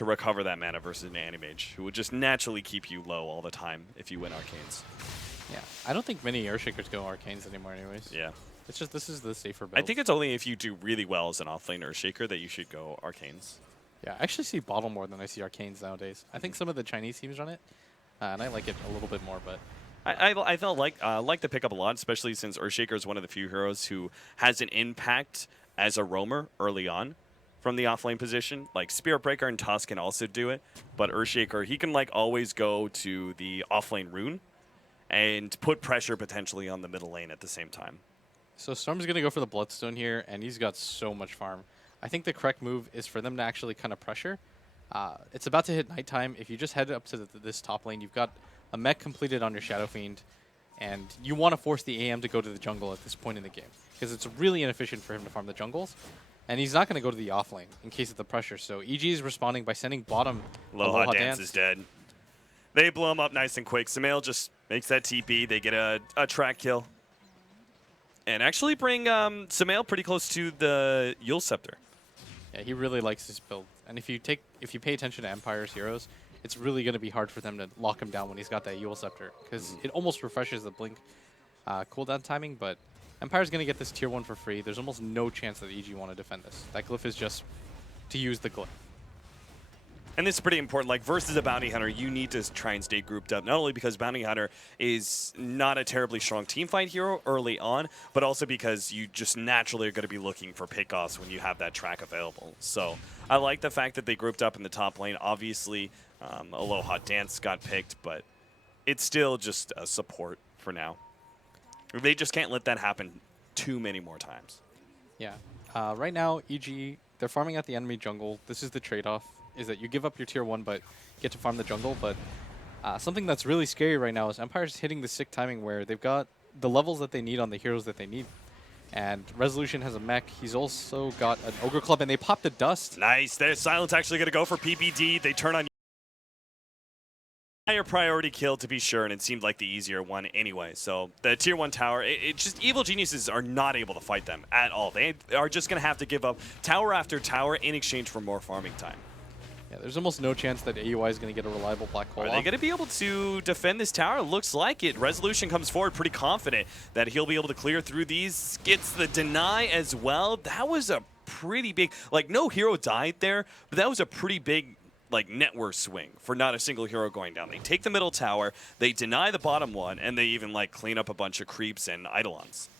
recover that mana versus an Animage, who would just naturally keep you low all the time if you win Arcanes. Yeah, I don't think many Earthshakers go Arcanes anymore anyways. Yeah. It's just, this is the safer build. I think it's only if you do really well as an offlane Earthshaker that you should go Arcanes. Yeah, I actually see Bottle more than I see Arcanes nowadays. I think some of the Chinese teams run it, and I like it a little bit more, but... I felt like the pickup a lot, especially since Earthshaker is one of the few heroes who has an impact as a roamer early on from the offlane position. Like Spirit Breaker and Tusk can also do it, but Earthshaker, he can like always go to the offlane rune and put pressure potentially on the middle lane at the same time. So Storm's going to go for the Bloodstone here, and he's got so much farm. I think the correct move is for them to actually kind of pressure. It's about to hit nighttime. If you just head up to this top lane, you've got a mech completed on your Shadow Fiend, and you want to force the AM to go to the jungle at this point in the game, because it's really inefficient for him to farm the jungles, and he's not going to go to the off lane in case of the pressure. So EG is responding by sending bottom Aloha Dance is dead. They blow him up nice and quick. Samael just makes that TP. They get a track kill. And actually bring Samael pretty close to the Yule Scepter. Yeah, he really likes this build. And if you pay attention to Empire's heroes, it's really going to be hard for them to lock him down when he's got that Yule Scepter, because it almost refreshes the blink cooldown timing, but Empire's going to get this tier 1 for free. There's almost no chance that EG want to defend this. That glyph is just to use the glyph. And this is pretty important. Like, versus a Bounty Hunter, you need to try and stay grouped up, not only because Bounty Hunter is not a terribly strong teamfight hero early on, but also because you just naturally are going to be looking for pickoffs when you have that track available. So I like the fact that they grouped up in the top lane. Obviously, Aloha Dance got picked, but it's still just a support for now. They just can't let that happen too many more times. Yeah. Right now, EG, they're farming at the enemy jungle. This is the trade-off, is that you give up your tier 1 but get to farm the jungle. But something that's really scary right now is Empire's hitting the sick timing where they've got the levels that they need on the heroes that they need. And Resolution has a mech. He's also got an Ogre Club, and they pop the dust. Nice. There's Silence actually going to go for PPD. They turn on higher priority kill to be sure, and it seemed like the easier one anyway. So the tier 1 tower, it just evil geniuses are not able to fight them at all. They are just going to have to give up tower after tower in exchange for more farming time. Yeah, there's almost no chance that AUI is going to get a reliable black hole. Are they going to be able to defend this tower? Looks like it. Resolution comes forward pretty confident that he'll be able to clear through these. Gets the deny as well. That was a pretty big, like, no hero died there, but that was a pretty big, like, network swing for not a single hero going down. They take the middle tower, they deny the bottom one, and they even, like, clean up a bunch of creeps and eidolons.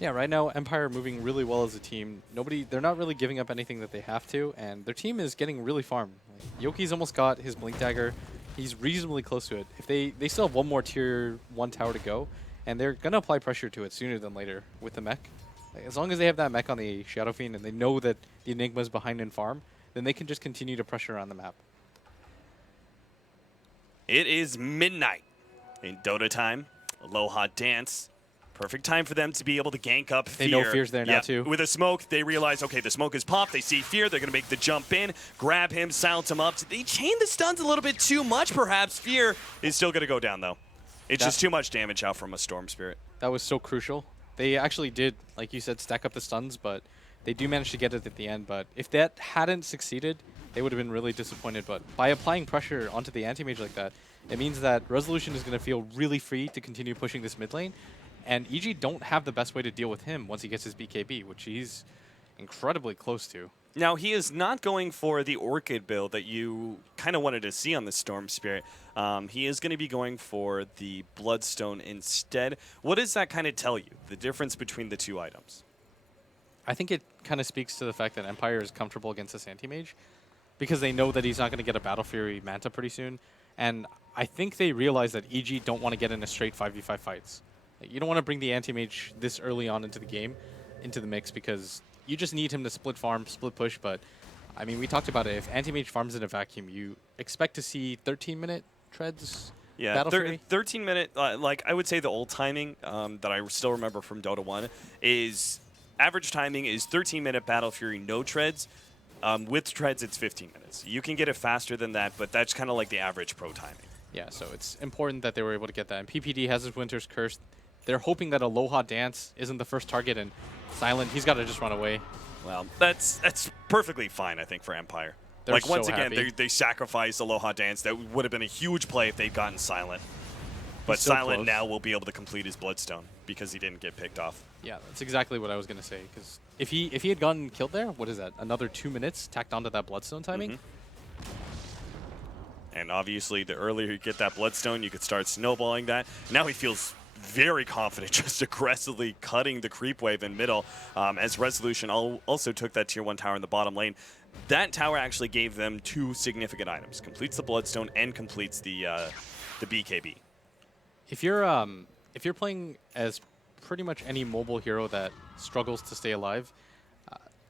Yeah, right now Empire are moving really well as a team. They're not really giving up anything that they have to, and their team is getting really farmed. Like, Yoki's almost got his Blink Dagger. He's reasonably close to it. If they still have one more tier 1 tower to go, and they're gonna apply pressure to it sooner than later with the mech. Like, as long as they have that mech on the Shadow Fiend and they know that the Enigma's behind in farm, then they can just continue to pressure on the map. It is midnight in Dota time. Aloha Dance. Perfect time for them to be able to gank up Fear. They know Fear's there now, too. With a smoke, they realize, okay, the smoke is popped. They see Fear. They're going to make the jump in, grab him, silence him up. They chain the stuns a little bit too much, perhaps. Fear is still going to go down, though. It's just too much damage out from a Storm Spirit. That was so crucial. They actually did, like you said, stack up the stuns, but they do manage to get it at the end. But if that hadn't succeeded, they would have been really disappointed. But by applying pressure onto the anti-mage like that, it means that Resolution is going to feel really free to continue pushing this mid lane. And EG don't have the best way to deal with him once he gets his BKB, which he's incredibly close to. Now, he is not going for the Orchid build that you kind of wanted to see on the Storm Spirit. He is going to be going for the Bloodstone instead. What does that kind of tell you, the difference between the two items? I think it kind of speaks to the fact that Empire is comfortable against this anti-mage because they know that he's not going to get a Battle Fury Manta pretty soon. And I think they realize that EG don't want to get into straight 5v5 fights. You don't want to bring the anti-mage this early on into the game, into the mix, because you just need him to split farm, split push. But, I mean, we talked about it. If anti-mage farms in a vacuum, you expect to see 13-minute treads. Yeah, Battle Fury? 13-minute, like I would say the old timing that I still remember from Dota 1 is average timing is 13-minute Battle Fury, no treads. With treads, it's 15 minutes. You can get it faster than that, but that's kind of like the average pro timing. Yeah, so it's important that they were able to get that. And PPD has his Winter's Curse. They're hoping that Aloha Dance isn't the first target, and Silent, he's got to just run away. Well, that's perfectly fine, I think, for Empire. They're like, once so again, happy. they sacrificed Aloha Dance. That would have been a huge play if they'd gotten Silent. But so Silent close. now will be able to complete his Bloodstone because he didn't get picked off. Yeah, that's exactly what I was going to say. Because if he had gotten killed there, what is that? Another 2 minutes tacked onto that Bloodstone timing? And obviously, the earlier you get that Bloodstone, you could start snowballing that. Now he feels very confident just aggressively cutting the creep wave in middle as Resolution also took that tier 1 tower in the bottom lane. That tower actually gave them 2 significant items. Completes the Bloodstone and completes the BKB. If you're playing as pretty much any mobile hero that struggles to stay alive,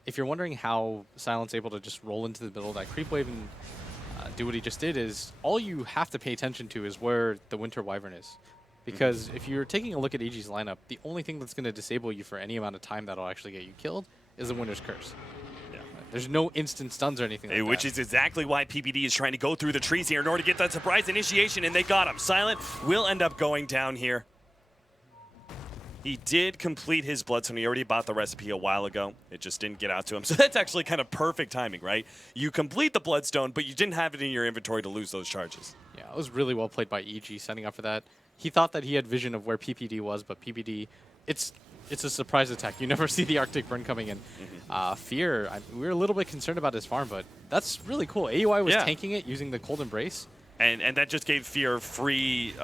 if you're wondering how Silent's able to just roll into the middle of that creep wave and do what he just did, is all you have to pay attention to is where the Winter Wyvern is. Because if you're taking a look at EG's lineup, the only thing that's going to disable you for any amount of time that'll actually get you killed is the Winter's Curse. Yeah. There's no instant stuns or anything like that. Which is exactly why PPD is trying to go through the trees here in order to get that surprise initiation, and they got him. Silent will end up going down here. He did complete his Bloodstone. He already bought the recipe a while ago. It just didn't get out to him. So that's actually kind of perfect timing, right? You complete the Bloodstone, but you didn't have it in your inventory to lose those charges. Yeah, it was really well played by EG setting up for that. He thought that he had vision of where PPD was, but PPD, it's a surprise attack. You never see the Arctic Burn coming in. Fear, we were a little bit concerned about his farm, but that's really cool. AUI was tanking it using the Cold Embrace. And that just gave Fear free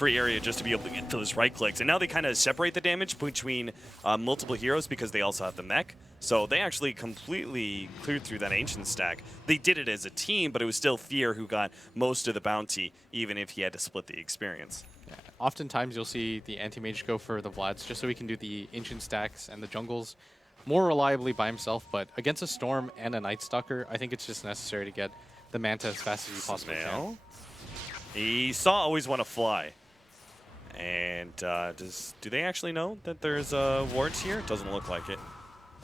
area just to be able to get those right clicks. And now they kind of separate the damage between multiple heroes because they also have the mech. So they actually completely cleared through that Ancient stack. They did it as a team, but it was still Fear who got most of the bounty, even if he had to split the experience. Yeah. Oftentimes you'll see the anti-mage go for the Vlads just so he can do the Ancient stacks and the jungles more reliably by himself, but against a Storm and a Night Stalker, I think it's just necessary to get the Manta as fast as you possibly can. He saw always want to fly. And do they actually know that there's wards here? Doesn't look like it.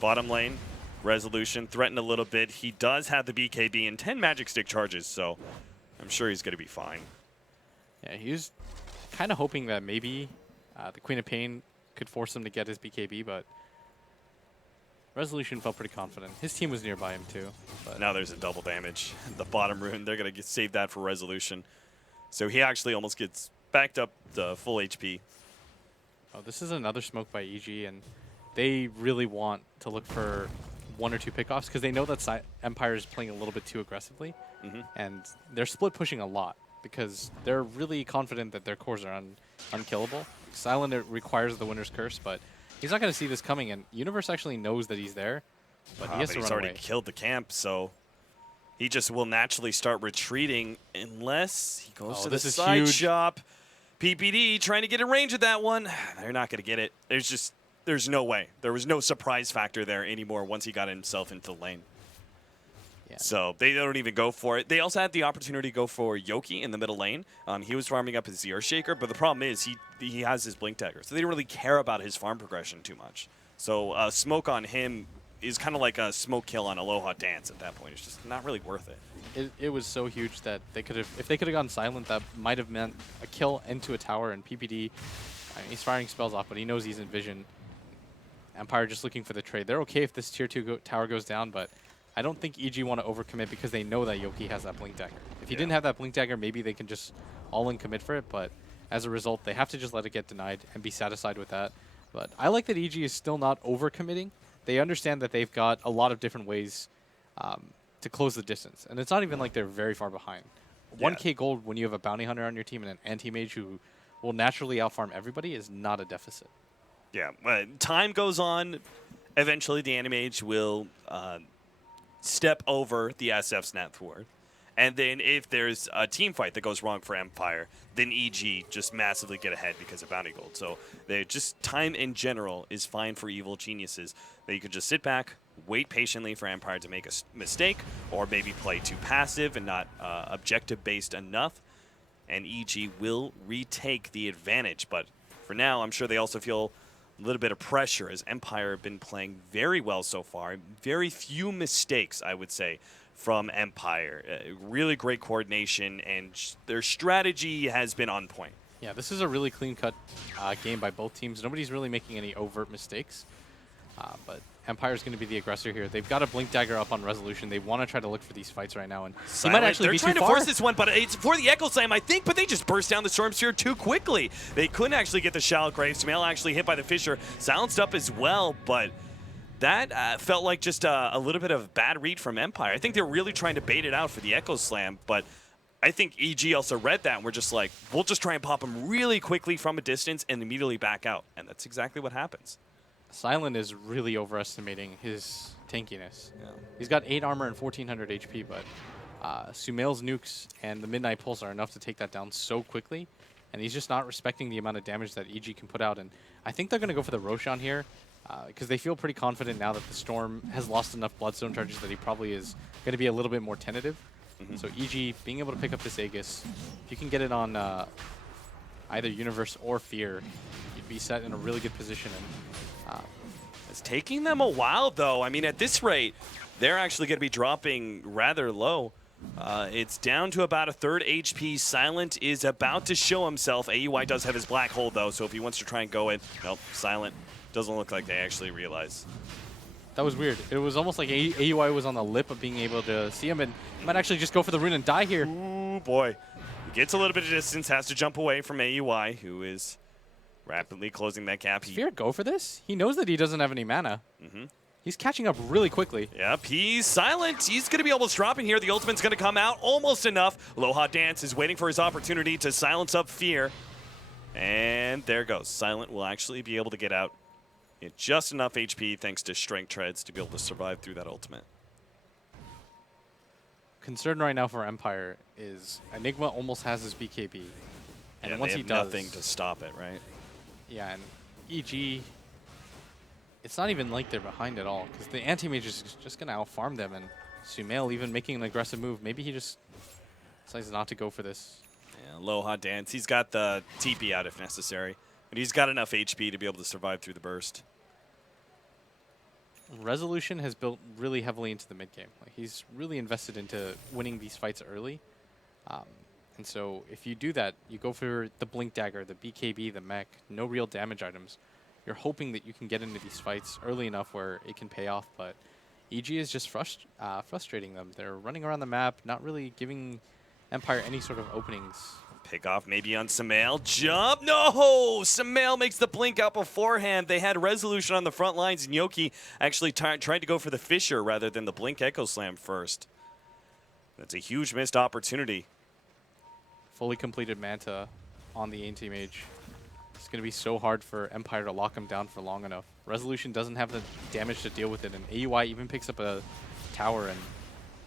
Bottom lane, Resolution threatened a little bit. He does have the BKB and 10 Magic Stick charges, so I'm sure he's going to be fine. Yeah, he was kind of hoping that maybe the Queen of Pain could force him to get his BKB, but Resolution felt pretty confident. His team was nearby him too. But Now there's a double damage. The bottom rune, they're going to save that for Resolution. So he actually almost gets backed up to full HP. oh, this is another smoke by EG, and they really want to look for 1 or 2 pickoffs because they know that Empire is playing a little bit too aggressively, and they're split pushing a lot because they're really confident that their cores are unkillable. Silent requires the Winner's Curse, but he's not going to see this coming, and Universe actually knows that he's there, but he has to He's run already away. killed the camp, so he just will naturally start retreating unless he goes Oh, to the this is side huge. shop. PPD trying to get in range of that one. They're not going to get it. There's no way. There was no surprise factor there anymore once he got himself into the lane. Yeah. So they don't even go for it. They also had the opportunity to go for Yoki in the middle lane. He was farming up his Zero Shaker, but the problem is he has his Blink Dagger, so they didn't really care about his farm progression too much. So smoke on him is kind of like a smoke kill on Aloha Dance at that point. It's just not really worth it. It was so huge that they could have, if they could have gone silent, that might have meant a kill into a tower. And PPD, I mean, he's firing spells off, but he knows he's in vision. Empire just looking for the trade. They're okay if this tier 2 tower goes down, but I don't think EG want to overcommit because they know that Yoki has that Blink Dagger. If he didn't have that Blink Dagger, maybe they can just all-in commit for it, but as a result, they have to just let it get denied and be satisfied with that. But I like that EG is still not overcommitting. They understand that they've got a lot of different ways to close the distance, and it's not even like they're very far behind. 1k gold when you have a bounty hunter on your team and an anti-mage who will naturally outfarm everybody is not a deficit. Yeah, time goes on. Eventually, the Animage will step over the SF's net worth. And then if there's a team fight that goes wrong for Empire, then EG just massively get ahead because of bounty gold. So they just time in general is fine for evil geniuses. That you could just sit back, wait patiently for Empire to make a mistake, or maybe play too passive and not objective-based enough, and EG will retake the advantage. But for now, I'm sure they also feel a little bit of pressure as Empire have been playing very well so far. Very few mistakes, I would say, from Empire. Really great coordination, and their strategy has been on point. Yeah, this is a really clean-cut game by both teams. Nobody's really making any overt mistakes, but Empire's going to be the aggressor here. They've got a Blink Dagger up on Resolution. They want to try to look for these fights right now, and he might actually They're be trying too to far. force this one, but it's for the Echo Slam, I think, but they just burst down the Storm Sphere too quickly. They couldn't actually get the Shallow Grave. Sumail actually hit by the Fissure, silenced up as well, but that felt like just a little bit of bad read from Empire. I think they're really trying to bait it out for the Echo Slam, but I think EG also read that, and we're just like, we'll just try and pop him really quickly from a distance and immediately back out, and that's exactly what happens. Silent is really overestimating his tankiness. Yeah. He's got 8 armor and 1400 HP, but Sumail's nukes and the Midnight Pulse are enough to take that down so quickly, and he's just not respecting the amount of damage that EG can put out. And I think they're going to go for the Roshan here because they feel pretty confident now that the Storm has lost enough Bloodstone charges that he probably is going to be a little bit more tentative. So EG being able to pick up this Aegis, if you can get it on either Universe or Fear, you'd be set in a really good position. And it's taking them a while, though. I mean, at this rate, they're actually going to be dropping rather low. It's down to about a third HP. Silent is about to show himself. AUI does have his black hole, though, so if he wants to try and go in, nope, Silent doesn't look like they actually realize. That was weird. It was almost like AUI was on the lip of being able to see him, and might actually just go for the rune and die here. Ooh, boy. He gets a little bit of distance, has to jump away from AUI, who is rapidly closing that gap. Does Fear go for this? He knows that he doesn't have any mana. He's catching up really quickly. Yep, he's silent. He's going to be almost dropping here. The ultimate's going to come out almost enough. Aloha Dance is waiting for his opportunity to silence up Fear. And there goes. Silent will actually be able to get out in just enough HP thanks to Strength Treads to be able to survive through that ultimate. Concern right now for Empire is Enigma almost has his BKB. And Yeah, once they he have does, nothing to stop it, right? yeah, and EG, it's not even like they're behind at all, because the anti-mage is just going to out-farm them, and Sumail even making an aggressive move. Maybe he just decides not to go for this. Yeah, Aloha Dance. He's got the TP out if necessary, but he's got enough HP to be able to survive through the burst. Resolution has built really heavily into the mid game. Like, he's really invested into winning these fights early. And so if you do that, you go for the Blink Dagger, the BKB, the mech, no real damage items. You're hoping that you can get into these fights early enough where it can pay off, but EG is just frustrating them. They're running around the map, not really giving Empire any sort of openings. Pick off maybe on Samael. Jump! No! Samael makes the blink out beforehand. They had Resolution on the front lines, and Yoki actually tried to go for the Fisher rather than the blink Echo Slam first. That's a huge missed opportunity. Fully completed Manta on the Anti-Mage. It's going to be so hard for Empire to lock him down for long enough. Resolution doesn't have the damage to deal with it, and AUI even picks up a tower, and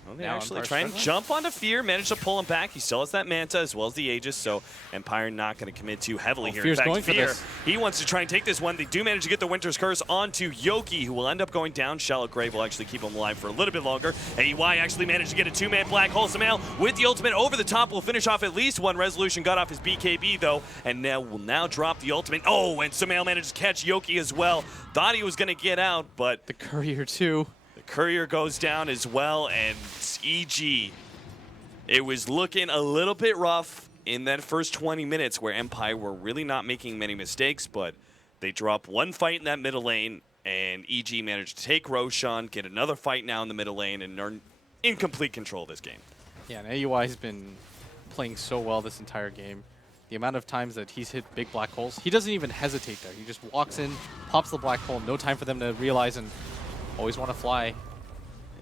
Well, they now actually Empire's try and struggling. jump onto Fear, manage to pull him back. He still has that Manta as well as the Aegis, so Empire not going to commit too heavily here. Fear's In fact, going for Fear, this. he wants to try and take this one. They do manage to get the Winter's Curse onto Yoki, who will end up going down. Shallow Grave will actually keep him alive for a little bit longer. AUI actually managed to get a two-man Black Hole. Samael with the ultimate over the top will finish off at least one. Resolution got off his BKB, though, and now will drop the ultimate. Oh, and Samael managed to catch Yoki as well. Thought he was going to get out, but the Courier too. the Courier goes down as well, and EG. It was looking a little bit rough in that first 20 minutes where Empire were really not making many mistakes, but they dropped one fight in that middle lane, and EG managed to take Roshan, get another fight now in the middle lane, and are in complete control of this game. Yeah, and AUI has been playing so well this entire game. The amount of times that he's hit big black holes, he doesn't even hesitate there. He just walks in, pops the black hole, no time for them to realize, and always want to fly.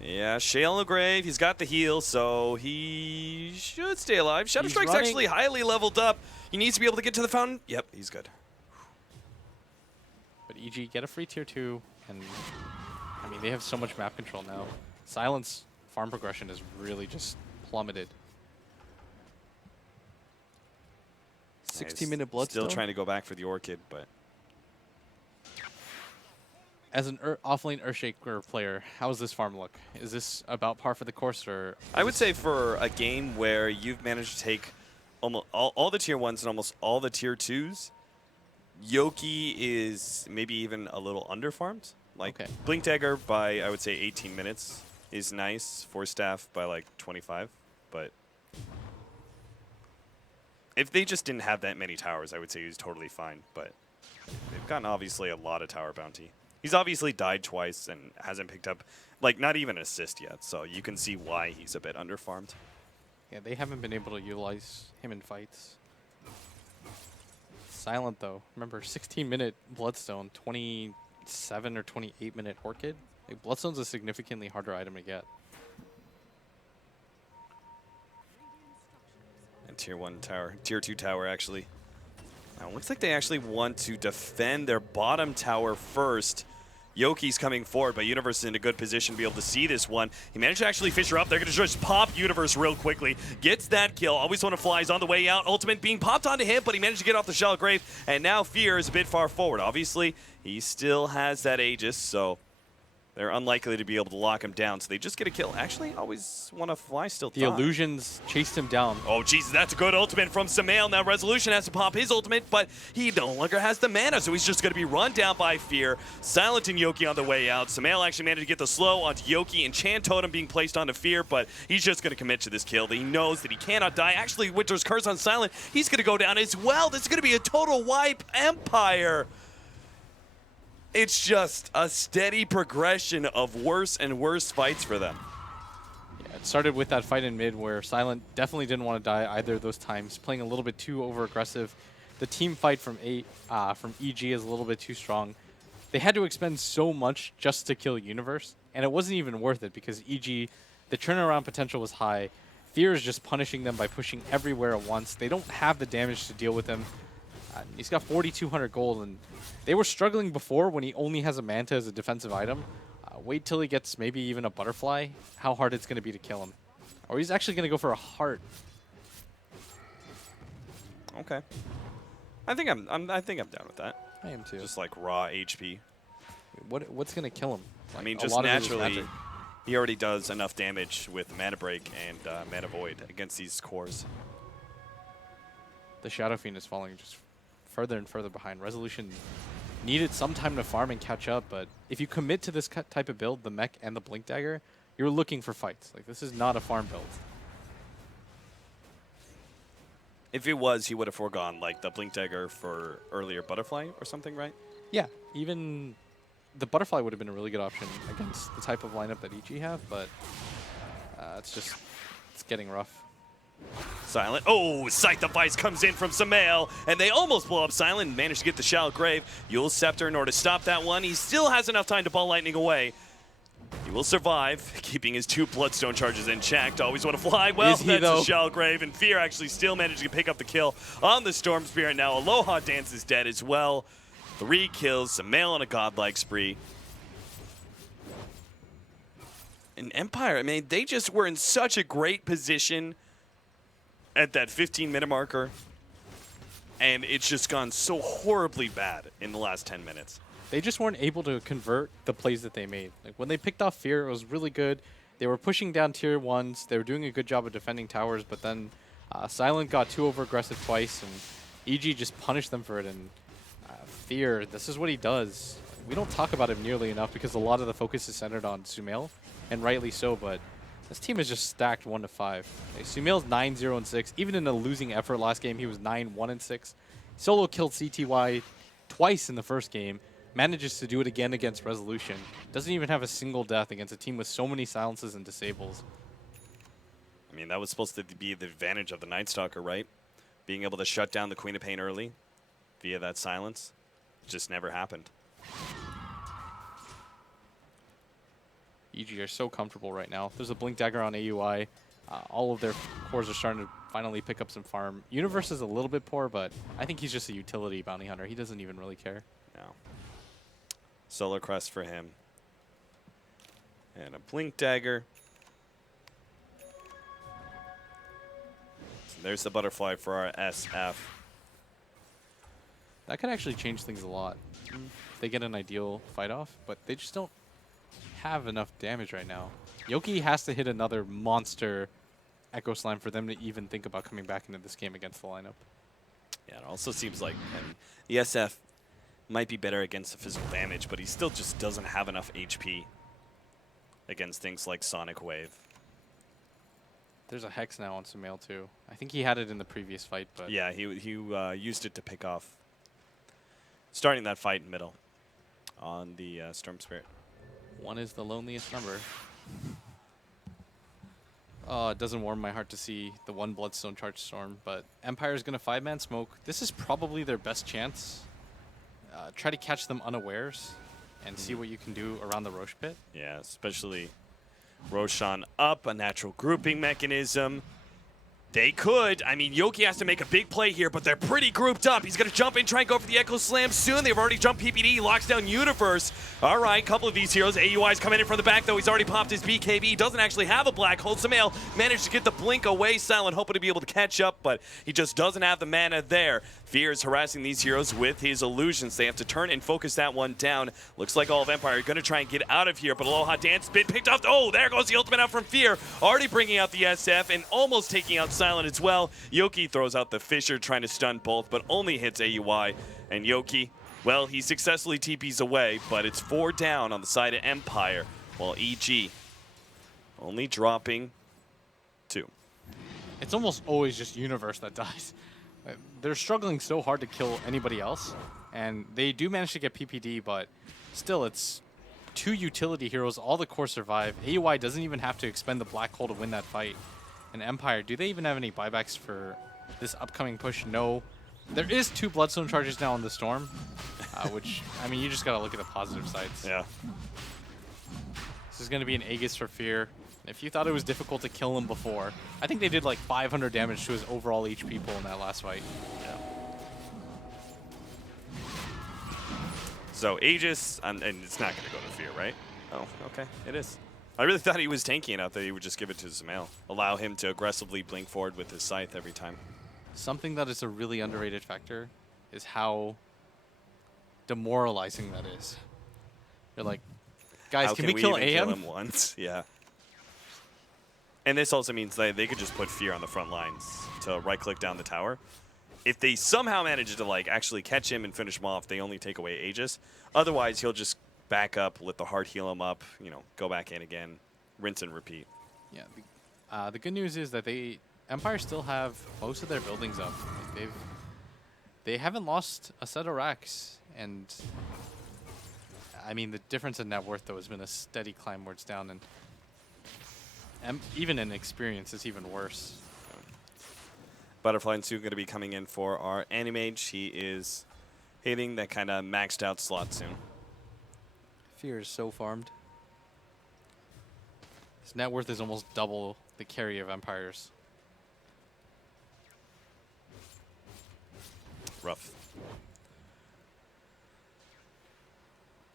Yeah, Shale in the grave, he's got the heal, so he should stay alive. Shadow He's Strike's running. actually highly leveled up. He needs to be able to get to the fountain. Yep, he's good. But EG get a free tier 2, and I mean, they have so much map control now. Silence farm progression is really just plummeted. 60-minute Bloodstone. Still trying to go back for the Orchid, but As an offlane Earthshaker player, how does this farm look? Is this about par for the course, or? I would say for a game where you've managed to take almost all the tier 1s and almost all the tier 2s, Yoki is maybe even a little underfarmed. Like Okay. Blink Dagger by, I would say, 18 minutes is nice. Force Staff by like 25, but if they just didn't have that many towers, I would say he's totally fine, but they've gotten obviously a lot of tower bounty. He's obviously died twice and hasn't picked up, like, not even an assist yet, so you can see why he's a bit underfarmed. Yeah, they haven't been able to utilize him in fights. Silent though. Remember, 16-minute Bloodstone, 27 or 28-minute Orchid. Like, Bloodstone's a significantly harder item to get. And tier 1 tower, tier 2 tower actually. Now it looks like they actually want to defend their bottom tower first. Yoki's coming forward, but Universe is in a good position to be able to see this one. He managed to actually fish her up. They're going to just pop Universe real quickly. Gets that kill. Always want to fly. He's on the way out. Ultimate being popped onto him, but he managed to get off the Shallow Grave. And now Fear is a bit far forward. Obviously, he still has that Aegis, so they're unlikely to be able to lock him down. So they just get a kill. Actually, always want to fly still. The illusions chased him down. Oh, Jesus, that's a good ultimate from Samael. Now Resolution has to pop his ultimate, but he no longer has the mana, so he's just going to be run down by Fear. Silent and Yoki on the way out. Samael actually managed to get the slow onto Yoki, and Chan Totem being placed onto Fear, but he's just going to commit to this kill. He knows that he cannot die. Actually, Winter's Curse on Silent, he's going to go down as well. This is going to be a total wipe. Empire. It's just a steady progression of worse and worse fights for them. Yeah, it started with that fight in mid where Silent definitely didn't want to die either of those times, playing a little bit too over-aggressive. The team fight from EG is a little bit too strong. They had to expend so much just to kill Universe, and it wasn't even worth it because EG, the turnaround potential was high. Fear is just punishing them by pushing everywhere at once. They don't have the damage to deal with him. He's got 4,200 gold, and they were struggling before when he only has a Manta as a defensive item. Wait till he gets maybe even a Butterfly, how hard it's going to be to kill him. Or he's actually going to go for a Heart. Okay. I think I'm down with that. I am too. Just like raw HP. What's going to kill him? I mean, a just lot of it is naturally, magic. he already does enough damage with Mana Break and Mana Void against these cores. The Shadow Fiend is falling just further and further behind. Resolution needed some time to farm and catch up, but if you commit to this type of build, the mech and the Blink Dagger, you're looking for fights. Like, this is not a farm build. If it was, he would have foregone like the Blink Dagger for earlier Butterfly or something, right? Yeah, even the Butterfly would have been a really good option against the type of lineup that EG have, but it's getting rough. Silent. Oh, Scythe of Vice comes in from Samael, and they almost blow up Silent and manage to get the Shallow Grave. Yule's Scepter in order to stop that one. He still has enough time to ball lightning away. He will survive, keeping his 2 Bloodstone charges in check. Always want to fly. Well, Is he, that's though? a Shallow Grave, and Fear actually still managed to pick up the kill on the Storm Spirit. Now Aloha Dance is dead as well. 3 kills, Samael on a godlike spree. And Empire, I mean, they just were in such a great position at that 15-minute marker, and it's just gone so horribly bad in the last 10 minutes. They just weren't able to convert the plays that they made. Like when they picked off Fear, it was really good. They were pushing down tier 1s. They were doing a good job of defending towers, but then Silent got too over-aggressive twice, and EG just punished them for it. And Fear, this is what he does. We don't talk about him nearly enough because a lot of the focus is centered on Sumail, and rightly so, but this team is just stacked 1-5. Like, Sumail's 9-0-6. Even in a losing effort last game, he was 9-1-6. Solo killed CTY twice in the first game. Manages to do it again against Resolution. Doesn't even have a single death against a team with so many silences and disables. I mean, that was supposed to be the advantage of the Night Stalker, right? Being able to shut down the Queen of Pain early via that silence. Just never happened. EG are so comfortable right now. There's a Blink Dagger on AUI. All of their cores are starting to finally pick up some farm. Universe is a little bit poor, but I think he's just a utility bounty hunter. He doesn't even really care. No. Solar Crest for him. And a Blink Dagger. So there's the Butterfly for our SF. That could actually change things a lot. They get an ideal fight off, but they just don't have enough damage right now. Yoki has to hit another monster Echo Slam for them to even think about coming back into this game against the lineup. Yeah, it also seems like the SF might be better against the physical damage, but he still just doesn't have enough HP against things like Sonic Wave. There's a Hex now on Sumail too. I think he had it in the previous fight, but Yeah, he used it to pick off starting that fight in middle on the Storm Spirit. 1 is the loneliest number. Oh, it doesn't warm my heart to see the 1 Bloodstone Charge Storm, but Empire's going to 5-man smoke. This is probably their best chance. Try to catch them unawares and see what you can do around the Roche pit. Yeah, especially Roshan up, a natural grouping mechanism. They could. I mean, Yoki has to make a big play here, but they're pretty grouped up. He's going to jump in, try and go for the Echo Slam soon. They've already jumped PPD, locks down Universe. All right, couple of these heroes. AUI's coming in from the back, though. He's already popped his BKB. He doesn't actually have a Black Hole. Samael managed to get the blink away. Silent hoping to be able to catch up, but he just doesn't have the mana there. Fear is harassing these heroes with his illusions. They have to turn and focus that one down. Looks like all of Empire are going to try and get out of here, but Aloha Dance been picked off. Oh, there goes the ultimate out from Fear. Already bringing out the SF and almost taking out Silent as well. Yoki throws out the Fisher, trying to stun both, but only hits AUI. And Yoki, well, he successfully TPs away, but it's 4 down on the side of Empire, while EG only dropping 2. It's almost always just Universe that dies. They're struggling so hard to kill anybody else, and they do manage to get PPD, but still, it's 2 utility heroes. All the cores survive. AUI doesn't even have to expend the Black Hole to win that fight. And Empire, do they even have any buybacks for this upcoming push? No. There is 2 Bloodstone charges now on the Storm, which, I mean, you just got to look at the positive sides. Yeah. This is going to be an Aegis for Fear. If you thought it was difficult to kill him before, I think they did like 500 damage to his overall HP pool in that last fight. Yeah. So Aegis, and it's not going to go to Fear, right? Oh, okay, it is. I really thought he was tanky enough that he would just give it to Samael. Allow him to aggressively blink forward with his Scythe every time. Something that is a really underrated factor is how demoralizing that is. You're like, guys, How can we kill even AM? kill him once? Yeah. And this also means that they could just put Fear on the front lines to right-click down the tower. If they somehow manage to like actually catch him and finish him off, they only take away Aegis. Otherwise, he'll just back up, let the heart heal him up, you know, go back in again, rinse and repeat. Yeah. The good news is that they Empire still have most of their buildings up. Like they haven't lost a set of racks, and I mean the difference in net worth though has been a steady climb where it's down, and even in experience it's even worse. Butterfly and Sue going to be coming in for our Animage. He is hitting that kind of maxed out slot soon. Fear is so farmed. His net worth is almost double the carry of Empire's. Rough.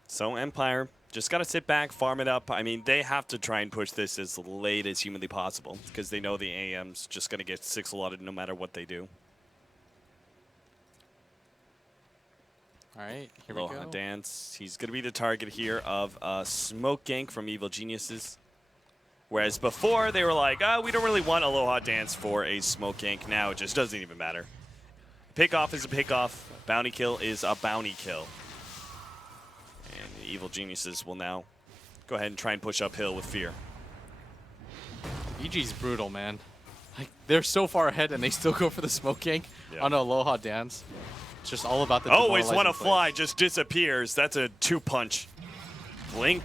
So Empire just got to sit back, farm it up. I mean, they have to try and push this as late as humanly possible because they know the AM's just going to get 6 allotted no matter what they do. All right, here we Aloha go. Dance. He's going to be the target here of a smoke gank from Evil Geniuses. Whereas before, they were like, we don't really want Aloha Dance for a smoke gank. Now it just doesn't even matter. Pick-off is a pick-off. Bounty kill is a bounty kill. And the Evil Geniuses will now go ahead and try and push uphill with Fear. EG's brutal, man. Like, they're so far ahead, and they still go for the smoke gank on an Aloha Dance. It's just all about the Always want to demoralizing fly, plays. just disappears. That's a 2-punch. Blink,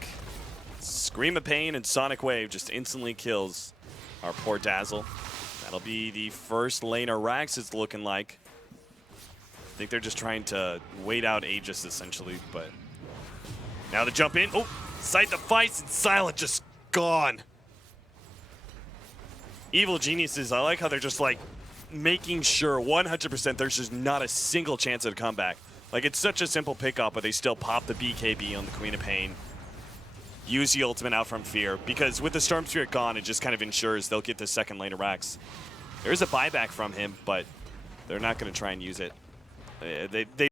Scream of Pain, and Sonic Wave just instantly kills our poor Dazzle. That'll be the first laner Rax, it's looking like. I think they're just trying to wait out Aegis, essentially, but now to jump in. Oh, Sight the Fights, and Silent just gone. Evil Geniuses, I like how they're just like making sure 100% there's just not a single chance at a comeback. Like, it's such a simple pick-up, but they still pop the BKB on the Queen of Pain. Use the ultimate out from Fear, because with the Storm Spirit gone, it just kind of ensures they'll get the second lane of Rax. There's a buyback from him, but they're not going to try and use it. They